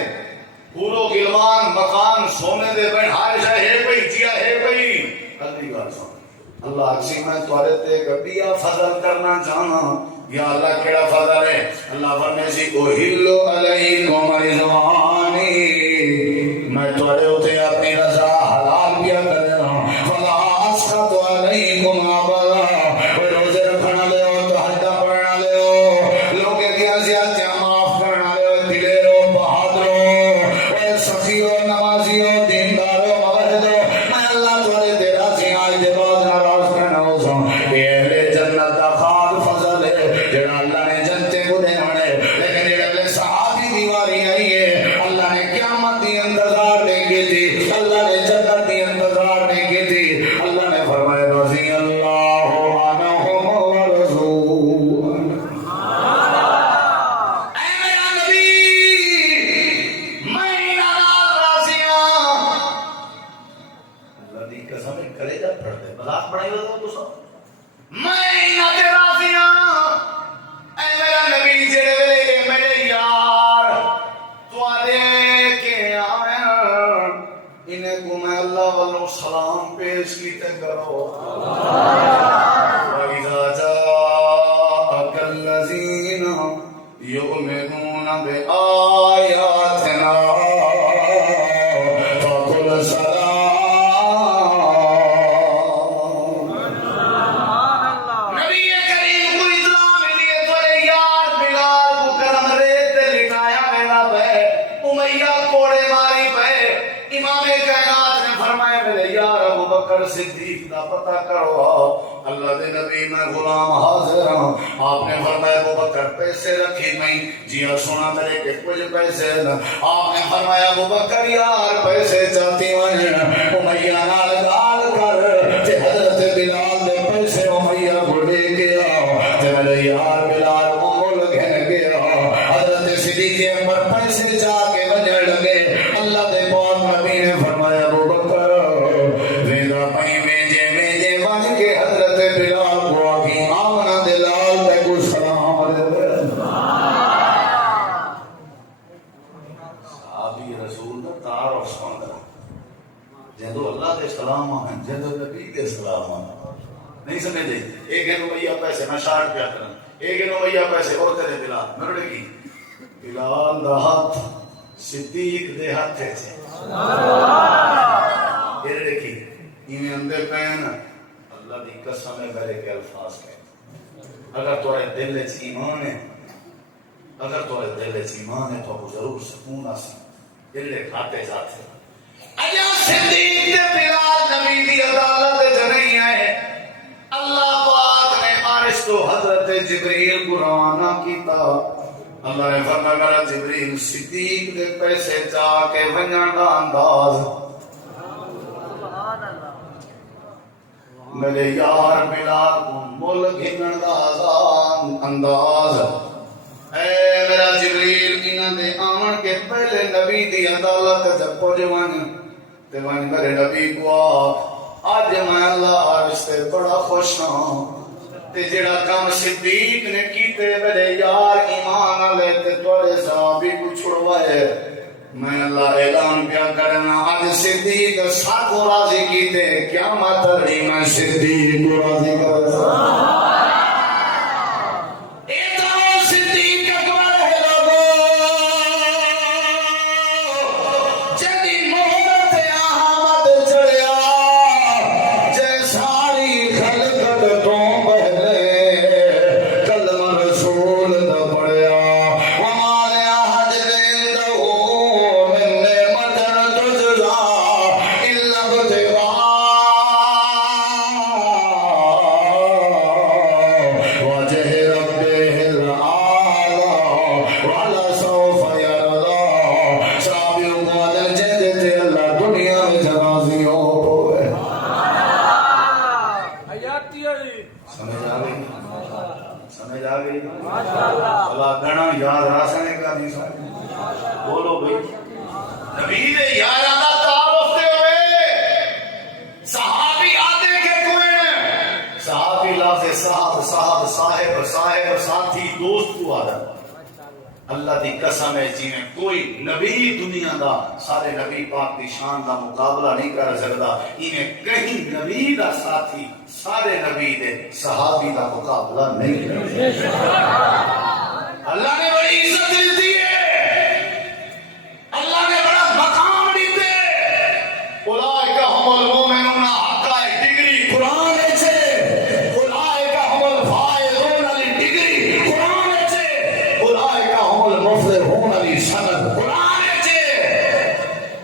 پورو گلوان مکان سونے دے بن ہر شے ہے پئی جیا ہے پئی اگلی بات سن اللہ اکسی میں توارے تے گبیا فضل کرنا چاہنا یا اللہ کیڑا فضل ہے اللہ فرمے سی اوہلو علیکم رضوانی میں توارے ہوتے اپنی رضا حلال بیا کر رہا فلا اسخط علیکم آبلا وہ روزے رکھنا لے ہو تو حدہ پڑھنا لے ہو لوگے کیا زیادتیاں معاف کرنا لے ہو دلے رو بہادرو وہ سخی ہو نمازی ہو دیندارو مغرد ہو میں اللہ توارے دے راضی آج دے بعد ناراض کرنا ہو سن یہ اہل جنت دا خاد فضل ہے جڑا اللہ نے جنتے کو دے ہونے لیکن جڑے صحابی دیواریاں سلام پیش کیتے کرو وَإِذَا جَاءَكَ الَّذِينَ يُؤْمِنُونَ بِآيَاتِنَا فَقُلْ سَلَامٌ نبی کریم کو اطلاع ملی تھوڑے یار بلال کو کرم ریت لٹایا میرا بے امیہ کوڑے ماری بے امام کائنات نے فرمایا میرے یار ابو بکر صدیق دا پتہ کرو اللہ دے نبی میں غلام حاضر ہوں آپ نے فرمایا ابو بکر پیسے رکھی میں جیا سنا میرے کے کچھ پیسے آپ نے فرمایا ابو بکر یار پیسے چاہتی ہیں امیہ نال گال کر تے حضرت بلال دے پیسے امیہ کو لے گیا تے میرے یار بلال کو مول گھن گیا حضرت صدیق اکبر پیسے جا کے بجڑ لگے اللہ دے پاک نبی نے فرمایا ابو بکر ویدا پئی میجے بن کے حضرت بلال کو آگی آمنہ دلال تے کو سلام دے صحابی رسول دا تعارف سمجھا جندو اللہ دے سلام ہیں جندو نبی دے سلام ہیں نہیں سمجھ دے ایک ہے نویہ پیسے میں 60 پیا کرن ایک ہے نویہ پیسے اور تیرے بلال مرڑے کی بلال دا ہاتھ صدیق دے ہاتھ ہے یہ دیکھی انہیں اندر پہن اللہ دی قسم ہے میرے کے الفاظ کہتے اگر تورے دل چ ایمان ہے اگر تورے دل چ ایمان ہے تو آپ کو ضرور سکون آسی دل کھاتے جاتے اجا صدیق دے بلال نبی دی عدالت جنہی ہے اللہ پاک نے بارش کو حضرت جبریل کو روانہ کیتا اللہ نے فرمایا میرا جبریل صدیق دے پیسے جا کے ونجن دا انداز میرے یار بلال کو مول گھنن دا انداز اے میرا جبریل انہاں دے آمن کے پہلے نبی دی عدالت جب پہنچ تے ون میرے نبی کو آج میں اللہ عرش تے بڑا خوش ہوں تے جڑا کام صدیق نے کیتے میرے یار ایمان والے تے تواڈے صحابی کو چھڑوائے میں اللہ اعلان کیا کرنا آج صدیق سات کو راضی کیتے قیامت تک میں صدیق کو راضی کرنا اللہ دی قسم ہے جی میں کوئی نبی دنیا دا سارے نبی پاک دی شان دا مقابلہ نہیں کر سکتا انہیں کہیں نبی دا ساتھی سارے نبی دے صحابی دا مقابلہ نہیں کر سکتا اللہ نے بڑی عزت دی ہے اللہ نے بڑا مقام دیتے اولئک هم المؤمنون حقا ڈگری قرآن ہے اولئک هم الفائزون علی ڈگری قرآن ہے اولئک هم المفلحون علی سند قرآن ہے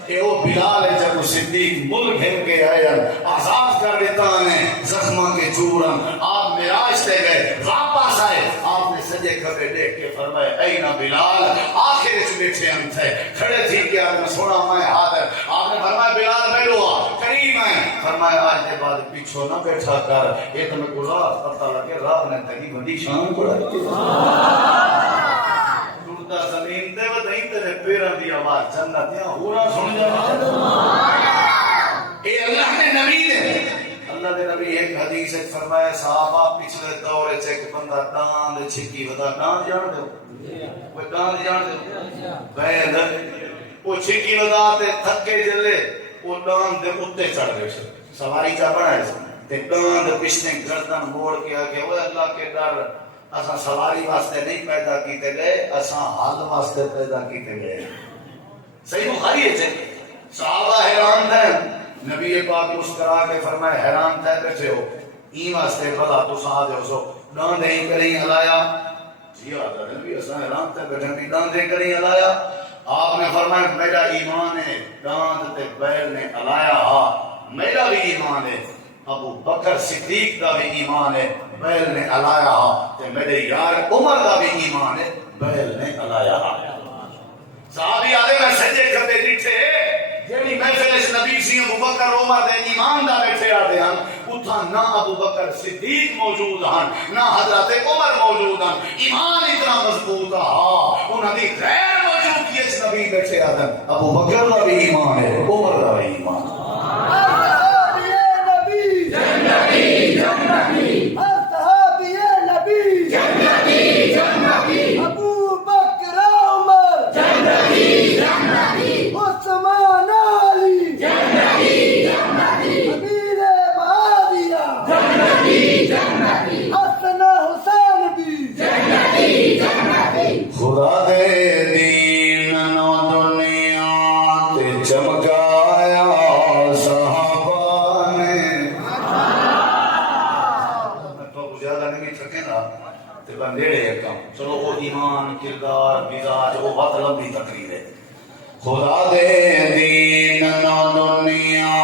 اے وہ بلال ہے جب صدیق ملک ہے کے آیا آزاد کر دیتا ہے زخماں کے چورن آپ معراج سے گئے واپس آئے آپ نے سجے کھبے دیکھ کے فرمایا این بلال آخر اس بیٹھے ہم تھے کھڑے تھی کہ آپ نے سونا میں حاضر آپ نے فرمایا بلال بیٹھو قریب ہیں فرمایا آج کے بعد پیچھو نہ بیٹھا کر یہ تو میں گزار پتہ لگے راہ نے تگی بڑی شان کو رکھتی ٹوٹا زمین دے و دہیں تیرے پیران دی آواز جنت یہاں ہورا سن جانا اے اللہ نے نبی دے اللہ دے نبی ایک حدیث ایک فرمایا صحابہ پچھلے دورے چیک بندہ ڈاند چھکی بتا ڈاند جان دے وہ ڈاند جان دے بہن وہ چھکی بتا تے تھکے جلے وہ ڈان دے اتے چڑھ گئے سواری چا بنائے تے ڈان دے پچھنے گردن موڑ کے آگے وہ اللہ کے ڈر اساں سواری واسطے نہیں پیدا کیتے گئے اساں حل واسطے پیدا کیتے گئے صحیح بخاری ہے صحابہ حیران تھے نبی پاک مسکرا کے فرمائے حیران تھے بیٹھے ہو این واسطے بھلا تساں آ جاؤ سو ڈان دے کریں ہلایا جی آتا نبی اساں حیران تھے بیٹھے بھی ڈان دے کریں ہلایا آپ نے فرمایا میرا ایمان ہے ڈاند تے بیل نے ہلایا ہاں میرا بھی ایمان ہے ابو بکر صدیق دا بھی ایمان ہے بیل نے ہلایا ہاں تے میرے یار عمر دا بھی ایمان ہے بیل نے ہلایا ہاں صحابی آدھے میں سجے کھتے ڈٹھے جیڑی محفل اس نبی سی ابو بکر عمر دے ایمان دا بیٹھے آدھے ہن اتھا نہ ابو بکر صدیق موجود ہن نہ حضرت عمر موجود ہن ایمان اتنا مضبوط ہاں انہاں دی غیر موجودگی اس نبی بیٹھے آدھے ابو بکر دا بھی ایمان ہے عمر دا بھی ایمان خدا دے دین نو دنیا تے چمکایا صحابہ نے تو زیادہ نہیں تھکے نا تے بندیڑے کم چلو وہ ایمان کردار مزاج وہ بات لمبی تقریر ہے خدا دے دین نو دنیا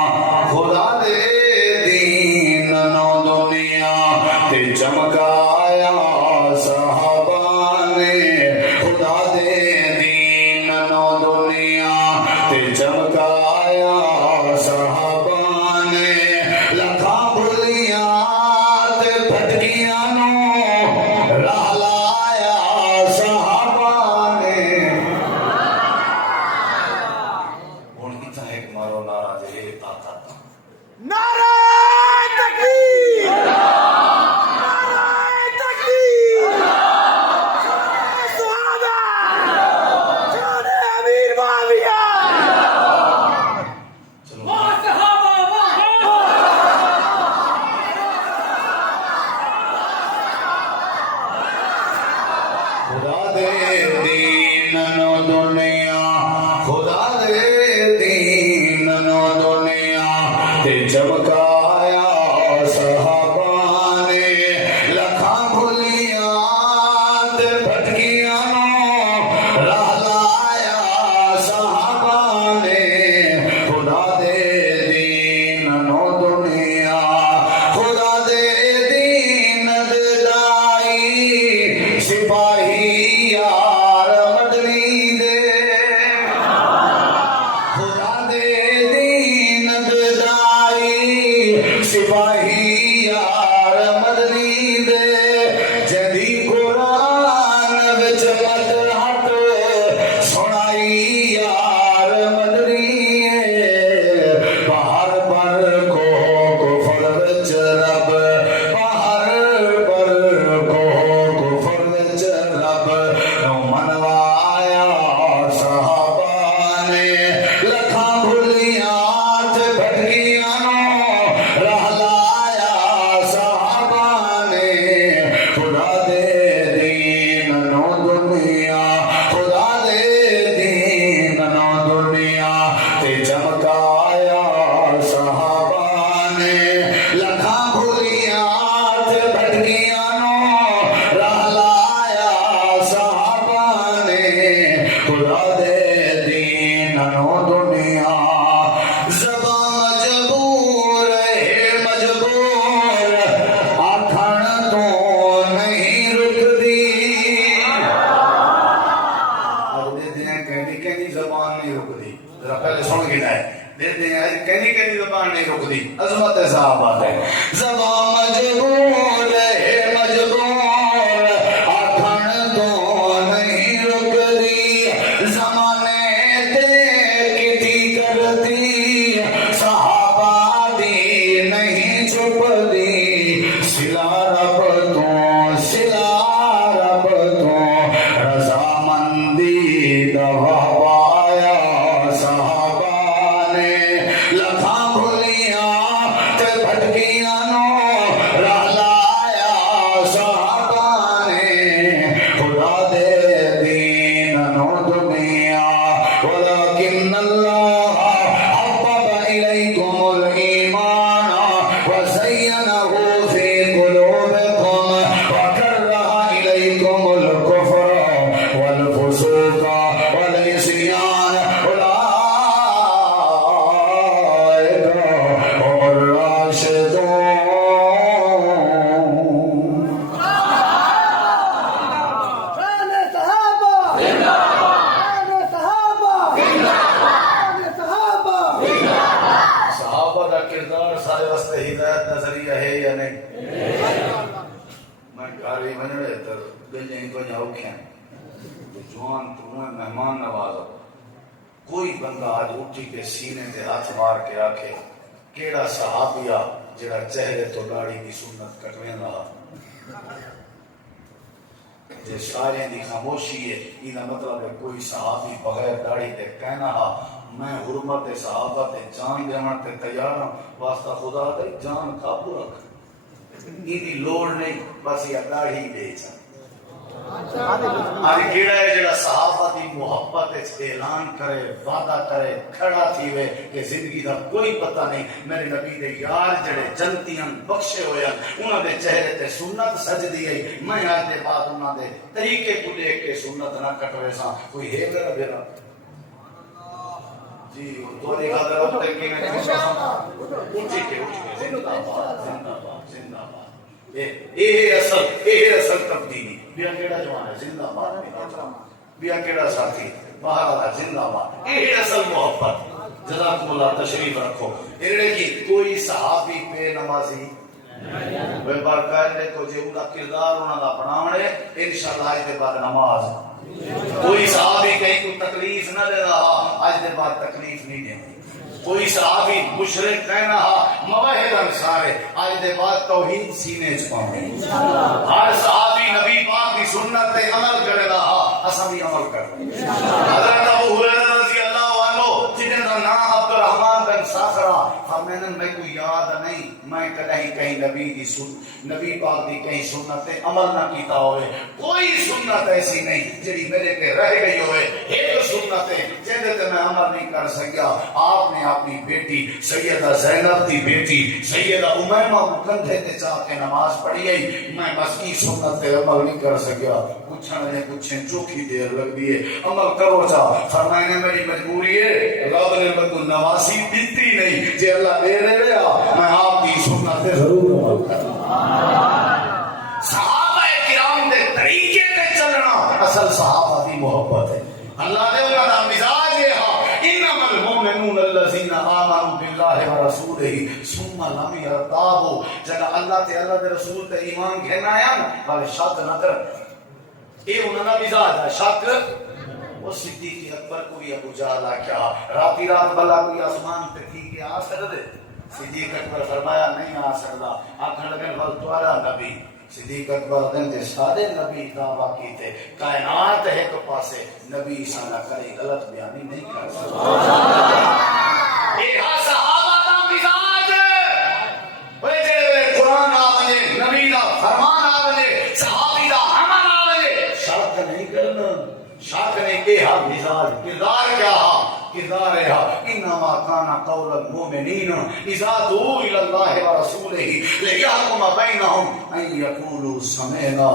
خدا دے دین نو دنیا تے چمکایا صحابہ نے خدا دے دین نو دنیا تے چمکایا صحابہ نے لکھاں بھلیاں تے بھٹکیاں نو راہ لایا صحابہ نے ہن کتنا ایک مارو نعرہ دے طاقت نعرہ تکبیر خدا دے دین نو دنیا خدا دے دین نو دنیا تے چمکایا صحابہ نے لکھاں بھلیاں تے بھٹکیاں نو راہ لایا صحابہ نے خدا دے دین نو دنیا خدا دے دین دے دائی سپاہی یار مدنی دے خدا دے دین دے دائی سپاہی یار مدنی دے جدی قرآن وچ مدحت سنائی یار مدنی باہر پر کو کفر وچ رب باہر پر کو کفر وچ رب نو منوایا صحابہ نے لکھاں بھلیاں تے بھٹکیاں نو راہ لایا صحابہ نے خدا دے دین نو دنیا خدا دے دین نو دنیا تے چمکایا صحابہ نے لکھاں بھلیاں تے بھٹکیاں نو راہ لایا صحابہ نے خدا دے دین نو دنیا زباں مجبور ہے مجبور آکھن تو نہیں رکدی اب دے دیں کہنی زبان نہیں رکدی ذرا پہلے سن کے جائے دے دیں کہنی زبان نہیں رکدی عظمت صحابہ ہے زبان مجبور ہے مجبور آکھن تو نہیں رکدی زمانے تے کتی کرتی صحابہ دی نہیں چھپدی سلا رب تو رضامندی دوا پایا صحابہ نے الدنيا ولكن الله حبب إليكم الإيمان وزينه في قلوبكم وكره إليكم الكفر والفسوق والعصيان أولئك هم الراشدون. صحابہ کا کردار سارے واسطے ہدایت کا ذریعہ ہے یا نہیں؟ میں کاری بننے تو گنجیں کو جاؤ کھیں جوان تمہیں مہمان نوازا کوئی بندہ آج اٹھی کے سینے تے ہاتھ مار کے آکھے کیڑا صحابیہ جڑا چہرے تو داڑھی کی سنت کٹویں رہا جے سارے دی خاموشی ہے یہ مطلب ہے کوئی صحابی بغیر داڑھی تے کہنا ہا میں حرمت صحابہ تے جان دیوان تے تیار ہوں واسطہ خدا تے جان قابو رکھ یہ لوڑ نہیں بس یہ داڑھی دے چاہ آج کیڑا ہے جڑا صحابہ دی محبت اعلان کرے وعدہ کرے کھڑا تھی وے کہ زندگی دا کوئی پتہ نہیں میرے نبی دے یار جڑے جنتیاں بخشے ہوئے انہاں دے چہرے تے سنت سجدی ہے میں آج دے بعد انہاں دے طریقے کو لے کے سنت نہ کٹوے سا کوئی ہے میرا بیرا جی تو دی خاطر اب تک کی میں اونچی کے زندہ باد زندہ باد زندہ باد اے اصل تبدیلی بیا کیڑا جوان ہے زندہ باد بیا کیڑا ساتھی باہر والا زندہ باد اے اصل محبت جزاکم اللہ تشریف رکھو انہوں کی کوئی صحابی بے نمازی وہ باقاعدہ کو جو ان کا کردار انہوں کا بناونے انشاءاللہ آج دے بعد نماز کوئی صحابی کہیں کو تکلیف نہ دے رہا آج دے بعد تکلیف نہیں دے کوئی صحابی مشرک کہنا مواہد انصار ہے آج دے بعد توحید سینے چھپاؤں ہر صحابی نبی پاک کی سنت تے عمل کرے رہا اسا بھی عمل کر حضرت ابو ہریرہ رضی اللہ عنہ جنہیں کا نام عبد الرحمن بن صخرہ فرمایا میں کوئی یاد نہیں میں کہیں نبی پاک دی کہیں سنت تے عمل نہ کیتا ہوئے کوئی سنت ایسی نہیں جڑی میرے تے رہ گئی ہوئے ایک سنت ہے جن تے میں عمل نہیں کر سکیا آپ نے اپنی بیٹی سیدہ زینب دی بیٹی سیدہ امیمہ کو کندھے تے چاہ کے نماز پڑھی گئی میں بس کی سنت تے عمل نہیں کر سکیا پوچھیں چوکھی دیر لگ دیئے عمل کرو چاہ فرمائنے میری مجبوری ہے رب نے بدو نواسی دیتی نہیں جے اللہ دے رہے میں آپ کی سنت تے ضرور عمل کرنا صحابہ کرام دے طریقے تے چلنا اصل صحابہ دی محبت ہے اللہ نے انہوں کا مزاج ہے انما المؤمنون الذين آمنوا بالله ورسوله ثم لم يرتابوا جگہ اللہ تے اللہ دے رسول تے ایمان گھنا آیا والے شک نہ کر یہ انہوں کا مزاج ہے شک وہ صدیق اکبر کو بھی ابو جہل کیا راتی رات بلا کوئی آسمان پہ تھی کہ آ سکتے صدیق اکبر فرمایا نہیں آ سکتا آخر لگن ول تمہارا نبی صدیق اکبر دن دے سارے نبی دعویٰ کیتے کائنات ایک پاسے نبی سانا کری غلط بیانی نہیں کر سکتا یہ صحابہ دا مزاج وہ جڑے قرآن آوے نبی دا فرمان آوے صحابی دا عمل آوے شک نہیں کرنا شک نہیں کہ ہا مزاج کردار کیا کردار ہے انما کان قول المؤمنین اذا دعوا الى الله ورسوله ليحكم بينهم ان يقولوا سمعنا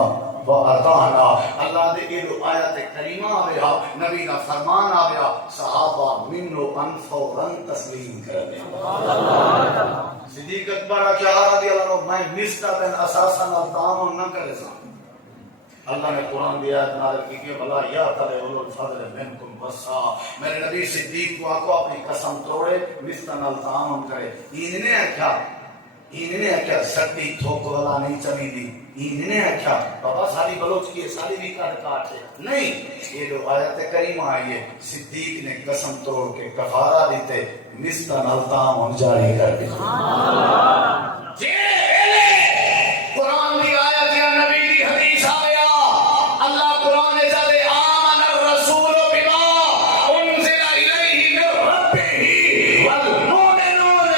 واطعنا اللہ دے یہ آیت کریمہ آیا نبی کا فرمان آیا صحابہ منو انفورن تسلیم کر دیا صدیق اکبر کیا رضی اللہ عنہ میں نسبتاً اساساً تعامل نہ کرے سا اللہ نے قرآن دی آیت نازل کی کہ بلا یا تلے اولو الفضل منکم وسع میرے نبی صدیق کو اپنی قسم توڑے نسبتاً تعامل کرے انہیں کیا سکتی تھوک والا نہیں چلی دی انہیں کیا بابا ساری بلوچ کی ساری بھی کاٹ ہے نہیں یہ جو آیت کریمہ آئی ہے صدیق نے قسم توڑ کے کفارہ دیتے نسبتاً تعامل جاری کر دیا قرآن دی آیت یا نبی دی حدیث آیا اللہ قرآن جلے آمن الرسول بما انزل الیہ من ربہ والمؤمنون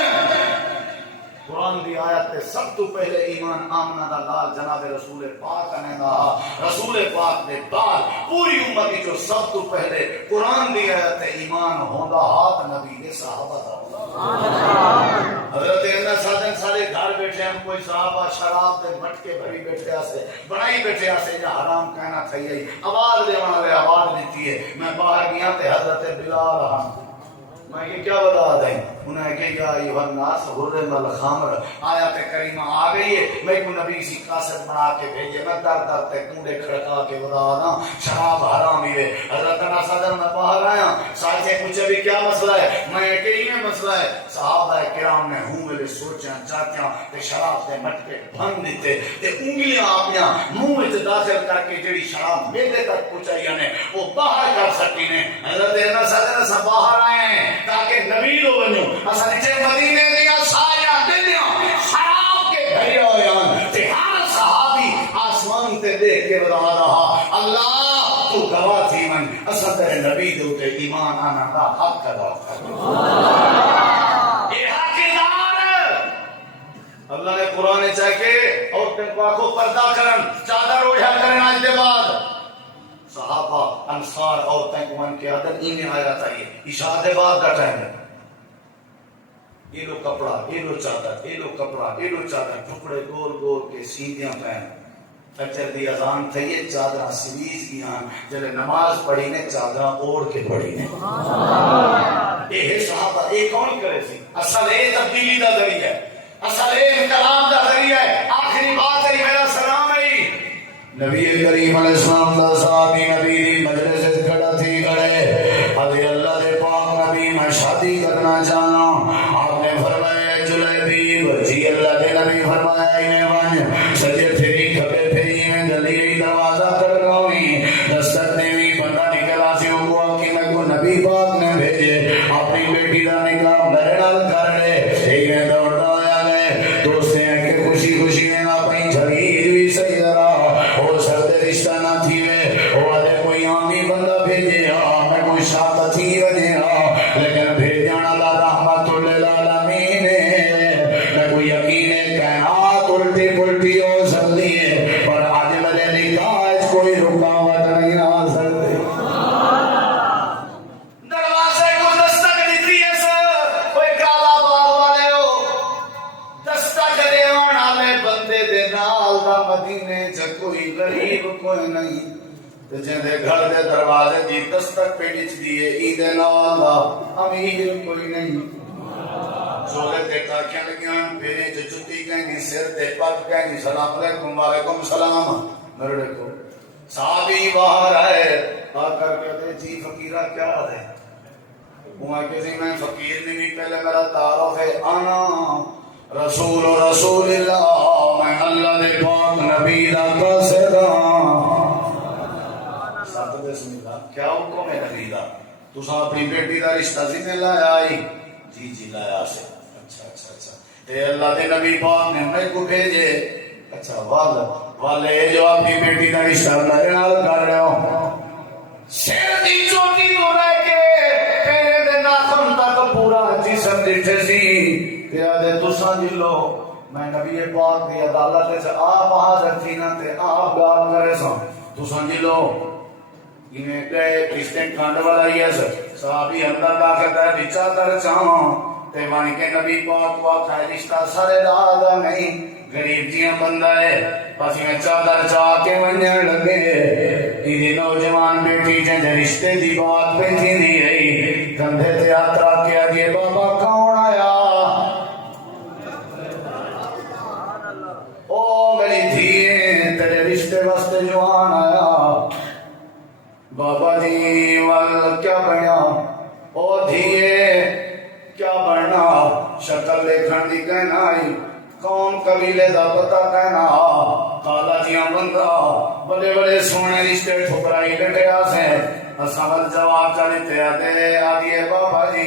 قرآن دی آیت سب تو پہلے ایمان جوان آمنہ دا لال جناب رسول پاک نے دا رسول پاک دے بعد پوری امت جو سب تو پہلے قرآن دی آیت ایمان ہوندا ہاتھ نبی دے صحابہ دا حضرت انہاں سادن سارے گھر بیٹھے ہم کوئی صحابہ شراب دے مٹکے بھری بیٹھے آسے بڑائی بیٹھے آسے جا حرام کہنا تھئی آواز دے وہاں دے آواز دیتی ہے میں باہر گیا تے حضرت بلال ہاں میں یہ کیا بتا دیں انہیں کہ یا ایوہ الناس حرم الخمر آیات کریمہ آ گئی ہے میں کو نبی سی قاصد بنا کے بھیجے میں در در تے کنڈے کھڑکا کے بتا دا شراب حرام ہی ہے حضرت نا صدر میں باہر آیا ساتھ سے پوچھے بھی کیا مسئلہ ہے میں کہ یہ مسئلہ ہے صحابہ کرام نے ہوں میرے سوچیاں چاہتیاں تے شراب تے مٹکے بھن دیتے تے انگلیاں اپنیاں منہ وچ داخل کر کے جڑی شراب میرے تک پہنچائی نے وہ باہر کر سکتی نے حضرت نا صدر سے باہر آئے ہیں تاکہ نبی لو بنو اصل چے مدینے دیا سایہ دنیا حرام کے بھریا ہویا تے ہر صحابی آسمان تے دیکھ کے بتا رہا اللہ تو گواہ تھی من اصل تیرے نبی دو تے ایمان آنا دا حق ادا کر یہ حقدار اللہ نے قرآن چاہ کے عورتیں کو آنکھوں پردہ کرن چادر اوڑھا کرن آج دے بعد صحابہ انصار عورتیں کو ان کے عدد ہی میں آیا تھا یہ عشاء دے بعد کا ٹائم ہے یہ لو کپڑا یہ لو چادر یہ لو کپڑا یہ لو چادر ٹکڑے گول گول کے سیدھیاں پہن فجر دی اذان تھی یہ چادر سریز کیاں جلے نماز پڑھی نے چادر اوڑھ کے پڑھی نے یہ صحابہ یہ کون کرے سی اصل یہ تبدیلی دا ذریعہ ہے اصل یہ انقلاب دا ذریعہ ہے آخری بات ہے میرا سلام ہے نبی کریم علیہ السلام دا صحابی نبی دی مجلس سے کھڑا تھی کھڑے حضرت اللہ دے پاک نبی میں شادی کرنا چاہنا آپ نے فرمایا جلیبی جی اللہ دے نبی فرمایا انہیں بن سجے پھری کھپے پھری میں جلی دروازہ کھڑکاویں دستک دیوی بندہ نکلا سی ہوا کہ میں کو نبی پاک نے بھیجے اپنی بیٹی دا نکاح میرے نال کر لے ایک دوڑتا آیا گئے دوستے ہیں کہ خوشی خوشی میں اپنی جھڑیج بھی صحیح ذرا وہ سردے رشتہ نہ تھی وے وہ آدھے کوئی عامی بندہ بھیجے میں کوئی شاقت تھی وجے لیکن بھیج جانا اللہ رحمت للعالمین میں کوئی یقین کائنات الٹی پلٹی ہو سکتی ہے پر آج میرے نکاح کوئی رکاوٹ نہیں آ سکتی دروازے کو دستک دیتی ہے سر کوئی کالا بال والے ہو دستک دیوان والے بندے دے نال دا مدینے چ کوئی غریب کوئی نہیں جندے گھر دے دروازے دی دستک پہ ڈچ دیئے عید نال دا امیر کوئی نہیں جولے تے ٹاکیاں لگیاں پیرے چ جُتی گئیں سر تے پگ گئیں سلام علیکم وعلیکم السلام میرے دیکھو صحابی باہر آئے آ کر کہتے جی فقیرہ کیا ہے وہاں کسی میں فقیر نہیں پہلے میرا تعارف ہے انا رسول اللہ میں اللہ دے پاک نبی دا قاصد بسم اللہ کیا حکم ہے نبی دا تساں اپنی بیٹی دا رشتہ زینے لایا آئی جی جی لایا سے اچھا تے اللہ دے نبی پاک نے میں کو بھیجے اچھا والے جو اپنی بیٹی دا رشتہ میرے نال کر رہے ہو سر دی چوٹی تو رہ کے پیرے دے ناخن تک پورا جسم ڈٹھے سی تے آدھے تساں جلو میں نبی پاک دی عدالت سے آپ حاضر تھی نا تے آپ گال کرے سو تساں جلو انہیں کہے کرسٹن کھانڈ والا ہی ہے صحابی اندر داخل ہے بچا در چاہاں تے وانی کے نبی پاک واقع ہے رشتہ سارے دادا نہیں غریب جیاں بندہ ہے پس میں چادر چاہ کے منجر لگے ایدی نوجوان بیٹی جن رشتے دی بات پہ تھی نہیں رہی کندھے تے آترا کیا دیئے بابا کون آیا او میری دھیے تیرے رشتے واسطے جوان آیا بابا جی وال کیا بنیا او دھیے کیا بننا شکل دیکھن دی کہنا آئی کون قبیلے دا پتہ کہنا کالا جیاں بندہ بڑے بڑے سونے رشتے ٹھکرائی لٹے آسے اسامل جواب چلیتے آدھے آدھیے بابا جی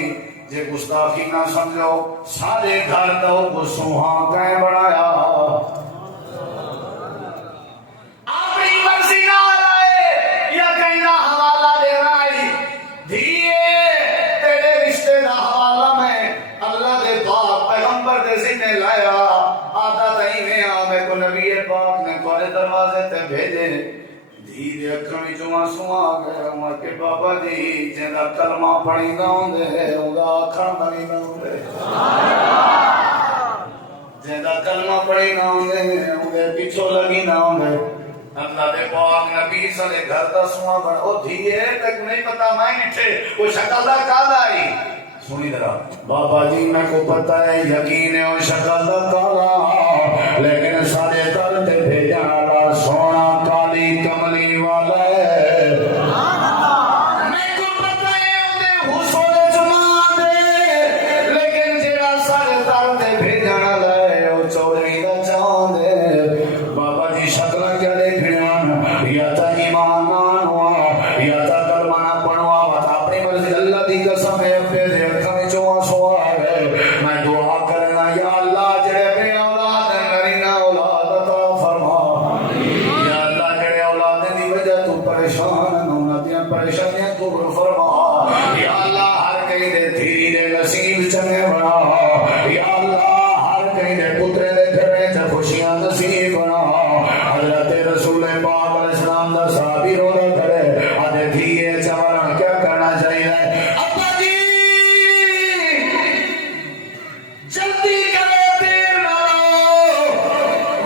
جے گستاخی نہ سمجھو سارے گھر دو کو سوہاں کہیں بڑھایا اپنی مرضی نہ لائے یا کہیں حوالہ دینا آئی دھیے تیرے رشتے دا حوالہ میں اللہ دے باپ پیغمبر دے سنے لایا آدھا تہیں میں میں کو آنسو آ گئے عمر کے بابا جی جنہاں کلمہ پڑھی نہ ہوندے اوندا آکھن بنی نہ ہوندے جنہاں کلمہ پڑھی نہ ہوندے اوندا پیچھے لگی نہ ہوندے اللہ دے پاک نبی صلی گھر دا سواں بن او دھیے تک نہیں پتا میں نٹھے وہ شکل دا کالا آئی سنی ذرا بابا جی میں کو پتہ ہے یقین ہے وہ شکل دا کالا لیکن سارے در تے بھیجن والا سونا کالی کملی والا ہے میں کو پتہ ہے اودے حسن جمال دے لیکن جیڑا سارے در تے بھیجن والا ہے او چوڑی دا چاند ہے بابا جی شکل جڑے کھڑیاں یا تا ایمان نہ ہوا یا تا کلمہ نہ پڑھوا وتا اپنی مرضی اللہ دی قسم ہے پھر اکھاں چوں آنسو آ گئے میں دعا کرنا یا اللہ جڑے بے اولاد نرینہ اولاد عطا فرما یا اللہ جڑے اولاد دی وجہ تو پریشان انہاں دیاں پریشانیاں دور فرما یا اللہ ہر کہیں دے دھیری دے نصیب چنگے بنا یا اللہ ہر کہیں دے پترے دے گھرے چ خوشیاں نصیب بنا حضرت رسول پاک علیہ السلام دا صحابی رونا کرے آدھے دھیے چوارن کیا کرنا چاہیے ابا جی جلدی کرے دیر نہ لو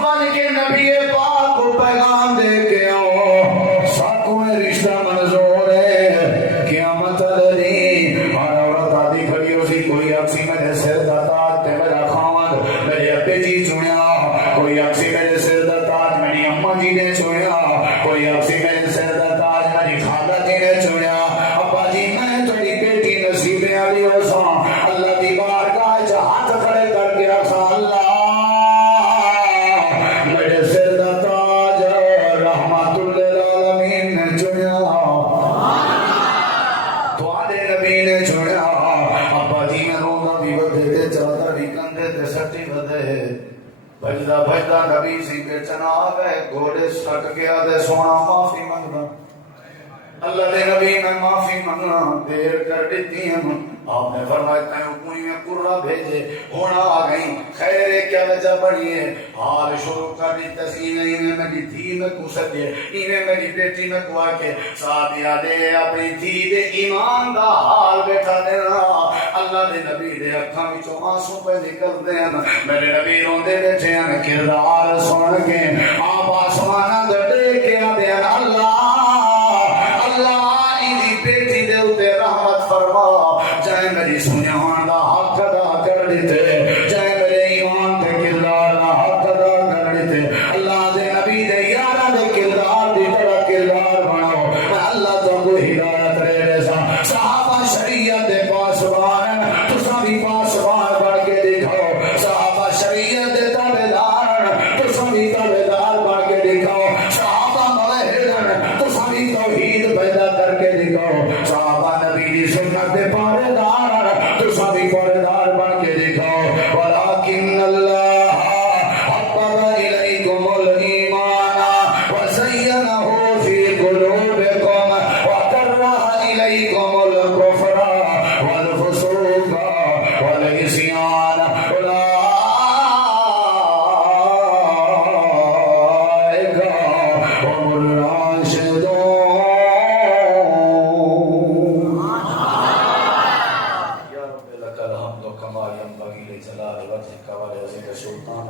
ون کے نبی پاک کو پیغام دے کے آؤ ساکوں میں رشتہ منظور ہے قیامت لڑی اور عورت آدھی کھڑی ہو سی کوئی اکسی میرے سر دا تاج تے میرا خامد میرے ابے جی چنیا کوئی اکسی میرے سر دا تاج میری اماں جی نے چنیا کوئی اکسی میرے سر دا تاج میری خالہ جی نے چنیا ابا جی میں تیری بیٹی نصیبے والی ہو سا اللہ دی بارگاہ وچ ہاتھ کھڑے کر کے آکھاں اللہ میرے سر دا تاج رحمت للعالمین نے چنیا تواڈے نبی نے چنیا ابا جی میں روندا بھی ودے تے چاہتا بھی کندھے تے سٹی ودے بھجدا بھجدا نبی سی کے چنا آ گئے گھوڑے سٹ گیا دے سونا معافی منگدا اللہ دے نبی میں معافی منگنا دیر کر دیتی ہوں آپ نے فرمایا تین کوئی میں قرہ بھیجے ہونا آ گئی خیر کیا وجہ بڑی ہے حال شروع کر دی تسکین انہیں میری دھی میں کو سکے انہیں میری بیٹی میں کو آکے ساتھ یادے اپنی دھی دے ایمان دا حال بیٹھا دینا اللہ دے نبی دے اکھاں وچوں آنسو پہ نکل دے میرے نبی روندے بیٹھے ہیں کردار سن کے آپ آسماناں دے ڈے کے آدے اللہ بیٹی دے اتے رحمت فرما جائے میری سنیان دا حق ادا کر دیتے جائے میرے ایمان دے کردار دا حق ادا کر دیتے اللہ دے نبی دے یارہ دے کردار دی طرح کردار بناؤ میں اللہ تو کو ہدایت رہے رسا صحابہ شریعت دے پاسبان تسا بھی پاسبان بڑھ کے دکھاؤ صحابہ شریعت دے تابعدار تسا بھی تابعدار بڑھ کے دکھاؤ صحابہ موحد تسا بھی توحید پیدا کر کے دکھاؤ صحابہ نبی دی سنت دے پارے دار تو سبھی پارے دار بن کے دکھاؤ ولکن اللہ حبب الیکم الایمان وزینہ فی قلوبکم وکرہ الیکم الکفر والفسوق والعصیان اولئک هم الراشدون کما ینبغی لجلال وجهک ولعظیم سلطانک